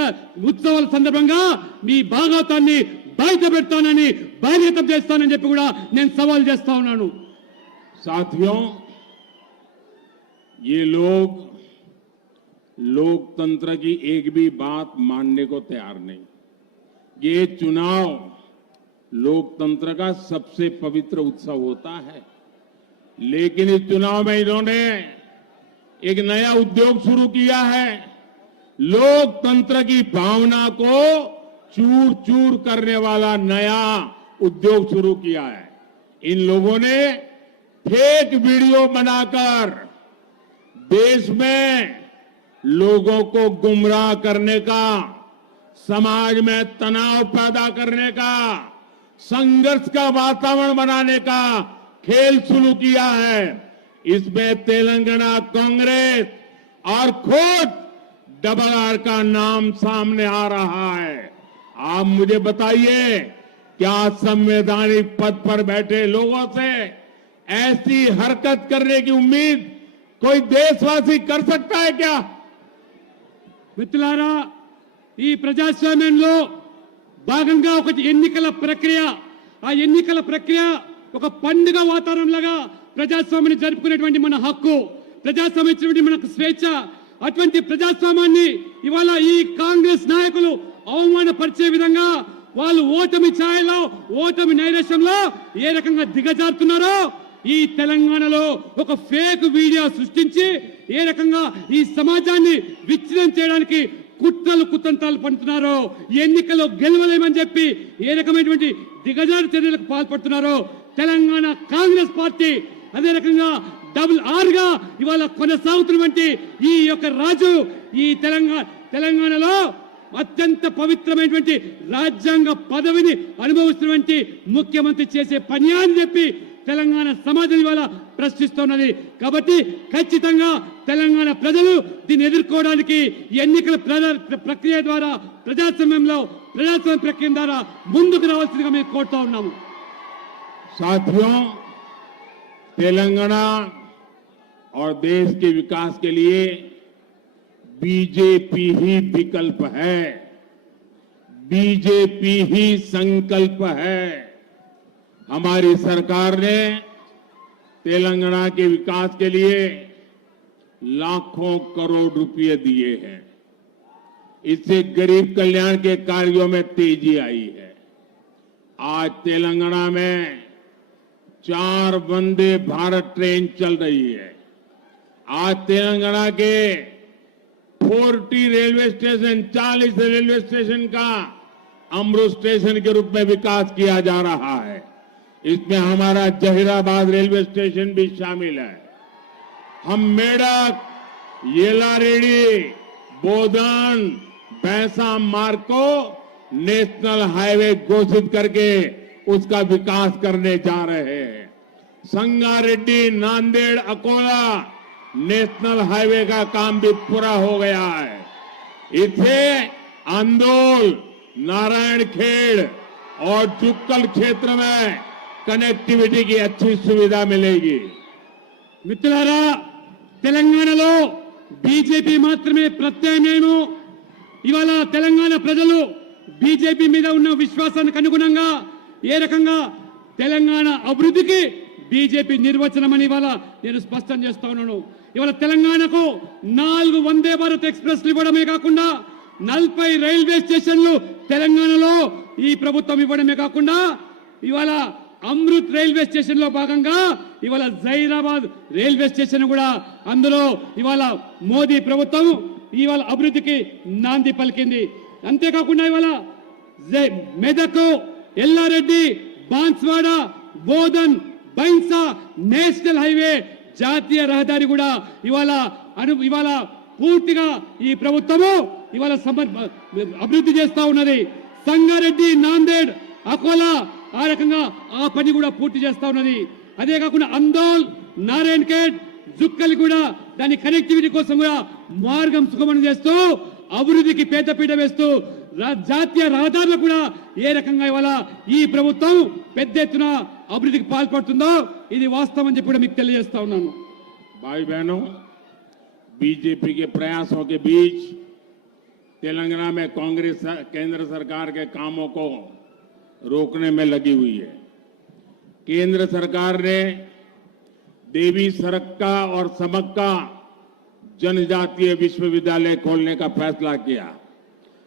ఉత్సవాల సందర్భంగా మీ భాగవతాన్ని బయట పెడతానని, బహిర్గతం చేస్తానని చెప్పి కూడా నేను సవాల్ చేస్తా ఉన్నాను. साथियों, ये लोग लोकतंत्र की एक भी बात मानने को तैयार नहीं। ये चुनाव लोकतंत्र का सबसे पवित्र उत्सव होता है, लेकिन इस चुनाव में इन्होंने एक नया उद्योग शुरू किया है, लोकतंत्र की भावना को चूर चूर करने वाला नया उद्योग शुरू किया है। इन लोगों ने फेक वीडियो बनाकर देश में लोगों को गुमराह करने का, समाज में तनाव पैदा करने का, संघर्ष का वातावरण बनाने का खेल शुरू किया है। इसमें तेलंगाना कांग्रेस और खुद डबल आर का नाम सामने आ रहा है। आप मुझे बताइए, क्या संवैधानिक पद पर बैठे लोगों से ऐसी हरकत करने की उम्मीद कोई देशवासी कर सकता है क्या? మిత్రులారా, ఈ ప్రజాస్వామ్యంలో భాగంగా ఒక ఎన్నికల ప్రక్రియ, ఆ ఎన్నికల ప్రక్రియ ఒక పండుగ వాతావరణంలాగా ప్రజాస్వామ్యాన్ని జరుపుకునేటువంటి మన హక్కు, ప్రజాస్వామ్యం ఇచ్చినటువంటి మనకు స్వేచ్ఛ. అటువంటి ప్రజాస్వామ్యాన్ని ఇవాళ ఈ కాంగ్రెస్ నాయకులు అవమానపరిచే విధంగా వాళ్ళు ఓటమి ఛాయలో, ఓటమి నైరాశ్యంలో ఏ రకంగా దిగజారుతున్నారో, ఈ తెలంగాణలో ఒక ఫేక్ వీడియో సృష్టించి ఏ రకంగా ఈ సమాజాన్ని విచ్ఛిన్నం చేయడానికి కుట్రలు కుతంత్రాలు పండుతున్నారో, ఎన్నికల్లో గెలవలేమని చెప్పి ఏ రకమైనటువంటి దిగజారు చర్యలకు పాల్పడుతున్నారో తెలంగాణ కాంగ్రెస్ పార్టీ అదే రకంగా డబుల్ ఆర్ గా ఇవాళ కొనసాగుతున్నటువంటి ఈ యొక్క రాజు ఈ తెలంగాణలో అత్యంత పవిత్రమైనటువంటి రాజ్యాంగ పదవిని అనుభవిస్తున్నటువంటి ముఖ్యమంత్రి చేసే పని అని చెప్పి తెలంగాణ సమాజం ఇవాళ ప్రశ్నిస్తున్నది. కాబట్టి ఖచ్చితంగా తెలంగాణ ప్రజలు దీన్ని ఎదుర్కోవడానికి ఎన్నికల ప్రక్రియ ద్వారా ప్రజాస్వామ్య ప్రక్రియ ద్వారా ముందుకు రావాల్సిందిగా మేము కోరుతా ఉన్నాము. साथियों, तेलंगाना और देश के विकास के लिए बीजेपी ही विकल्प है, बीजेपी ही संकल्प है। हमारी सरकार ने तेलंगाना के विकास के लिए लाखों करोड़ रुपए दिए हैं। इससे गरीब कल्याण के कार्यों में तेजी आई है। आज तेलंगाना में 4 वंदे भारत ट्रेन चल रही है। आज तेलंगाना के 40 रेलवे स्टेशन, 40 रेलवे स्टेशन का अमृत स्टेशन के रूप में विकास किया जा रहा है। इसमें हमारा जहीराबाद रेलवे स्टेशन भी शामिल है। हम मेडक, येलारेडी, बोधन, भैंसा मार्ग को नेशनल हाईवे घोषित करके उसका विकास करने जा रहे हैं। संगारेड्डी, नांदेड़, अकोला नेशनल हाईवे का काम भी पूरा हो गया है। इससे अंदोल, नारायणखेड़ और जुक्कल क्षेत्र में कनेक्टिविटी की अच्छी सुविधा मिलेगी। మిత్రులారా, తెలంగాణలో బీజేపీ మాత్రమే ప్రత్యామ్నాయము. ఇవాళ తెలంగాణ ప్రజలు బీజేపీ మీద ఉన్న విశ్వాసానికి అనుగుణంగా ఏ రకంగా తెలంగాణ అభివృద్ధికి బీజేపీ నిర్వచనమని ఇవాళ నేను స్పష్టం చేస్తా ఉన్నాను. ఇవాళ తెలంగాణకు 4 వందే భారత్ ఎక్స్ప్రెస్లు ఇవ్వడమే కాకుండా 40 రైల్వే స్టేషన్లు తెలంగాణలో ఈ ప్రభుత్వం ఇవ్వడమే కాకుండా ఇవాళ అమృత్ రైల్వే స్టేషన్ లో భాగంగా ఇవాళ జైరాబాద్ రైల్వే స్టేషన్ కూడా అందులో ఇవాళ మోదీ ప్రభుత్వం ఇవాళ అభివృద్ధికి నాంది పలికింది. అంతేకాకుండా ఇవాళ మెదక్, ఎల్లారెడ్డి, బాన్స్వాడ, బోధన్, బైన్సా నేషనల్ హైవే జాతీయ రహదారి కూడా ఇవాళ పూర్తిగా ఈ ప్రభుత్వము ఇవాళ అభివృద్ధి చేస్తా ఉన్నది. సంగారెడ్డి, నాందేడ్, అకోలా ఆ రకంగా ఆ పని కూడా పూర్తి చేస్తా ఉన్నది. అదే కాకుండా అందోల్, నారాయణఖేడ్, జుక్కలి కూడా దాని కనెక్టివిటీ కోసం కూడా మార్గం సుగమనం చేస్తూ అభివృద్ధికి పెద్దపీట వేస్తూ జాతీయ రహదారులు కూడా ఏ రకంగా ఇవాళ ఈ ప్రభుత్వం పెద్ద ఎత్తున అభివృద్ధికి పాల్పడుతుందో ఇది వాస్తవం అని చెప్పి కూడా మీకు తెలియజేస్తా ఉన్నాను. भाई बहनों, बीजेपी के प्रयासों के बीच तेलंगाना में कांग्रेस केंद्र सरकार के कामों को रोकने में लगी हुई है। केंद्र सरकार ने देवी सरक्का और समक्का जनजातीय विश्वविद्यालय खोलने का फैसला किया,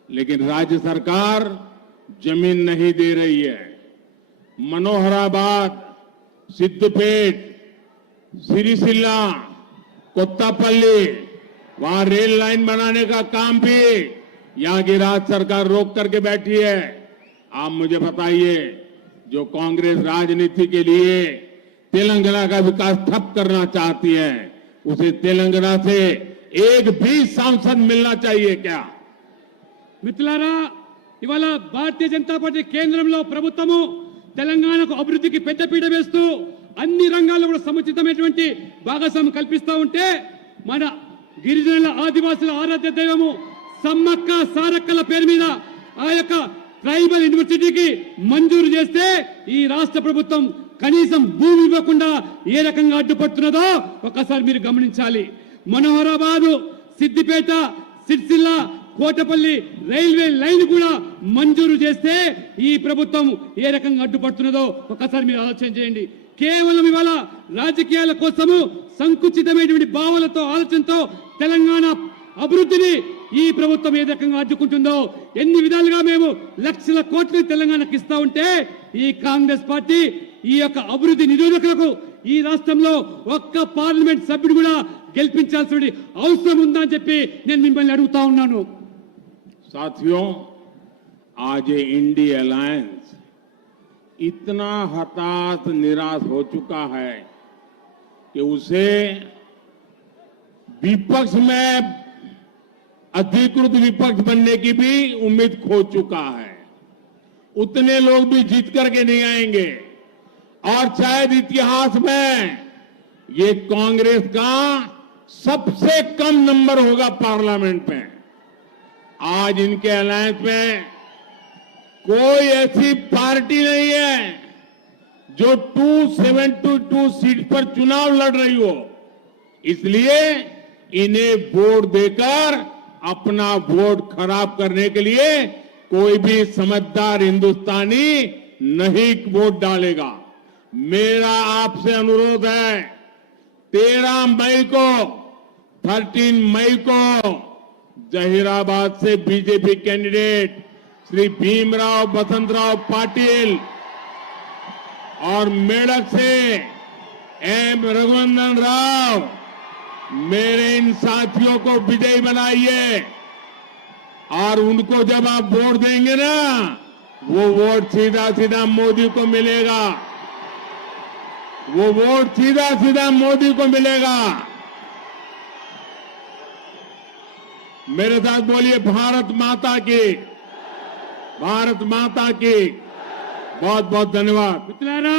लेकिन राज्य सरकार जमीन नहीं दे रही है। मनोहराबाद, सिद्धपेट, सिरिसिल्ला, कोत्तापल्ली वहां रेल लाइन बनाने का काम भी यहां की राज्य सरकार रोक करके बैठी है। आप मुझे बताइए, जो कांग्रेस राजनीति के लिए तेलंगाना का विकास ठप करना चाहती है, उसे तेलंगाना से एक भी सांसद मिलना चाहिए क्या? మిత్రులారా, ఇవాళ భారతీయ జనతా పార్టీ కేంద్రంలో ప్రభుత్వము తెలంగాణకు అభివృద్ధికి పెద్దపీట వేస్తూ అన్ని రంగాల్లో కూడా సముచితమైనటువంటి భాగస్వామ్యం కల్పిస్తూ ఉంటే మన గిరిజనుల ఆదివాసుల ఆరాధ్య దైవము సమ్మక్క సారక్కల పేరు మీద ఆ యొక్క ట్రైబల్ యూనివర్సిటీకి మంజూరు చేస్తే ఈ రాష్ట్ర ప్రభుత్వం కనీసం భూమి ఇవ్వకుండా ఏ రకంగా అడ్డుపడుతున్నదో ఒకసారి మీరు గమనించాలి. మనోహరాబాద్, సిద్దిపేట, సిరిసిల్ల, కోటపల్లి రైల్వే లైన్ కూడా మంజూరు చేస్తే ఈ ప్రభుత్వం ఏ రకంగా అడ్డుపడుతున్నదో ఒకసారి మీరు ఆలోచన చేయండి. కేవలం ఇవాళ రాజకీయాల కోసము సంకుచితమైనటువంటి భావాలతో ఆలోచనతో తెలంగాణ అభివృద్ధిని ఈ ప్రభుత్వం ఏ రకంగా అడ్డుకుంటుందో, ఎన్ని విధాలుగా మేము లక్షల కోట్లు తెలంగాణకు ఇస్తా ఉంటే ఈ కాంగ్రెస్ పార్టీ ఈ యొక్క అభివృద్ధి నిరోధకులకు ఈ రాష్ట్రంలో ఒక్క పార్లమెంట్ సభ్యుడు కూడా గెలిపించాల్సిన అవసరం ఉందా అని చెప్పి నేను మిమ్మల్ని అడుగుతా ఉన్నాను. साथियों, आज ये इंडी अलायंस इतना हताश निराश हो चुका है कि उसे विपक्ष में अधिकृत विपक्ष बनने की भी उम्मीद खो चुका है. उतने लोग भी जीत करके नहीं आएंगे और शायद इतिहास में ये कांग्रेस का सबसे कम नंबर होगा पार्लियामेंट में. आज इनके अलायंस में कोई ऐसी पार्टी नहीं है जो 272 सीट पर चुनाव लड़ रही हो. इसलिए इन्हें वोट देकर अपना वोट खराब करने के लिए कोई भी समझदार हिंदुस्तानी नहीं वोट डालेगा. मेरा आपसे अनुरोध है, 13 मई को 13 मई को जहीराबाद से बीजेपी कैंडिडेट श्री भीमराव बसंतराव पाटिल और मेडक से एम रघुनंदन राव, मेरे इन साथियों को विजयी बनाइए और उनको जब आप वोट देंगे ना, वो वोट सीधा सीधा मोदी को मिलेगा. वो वोट सीधा सीधा मोदी को मिलेगा. मेरे साथ बोलिए भारत माता की, भारत माता की. बहुत बहुत धन्यवाद. మిత్రులారా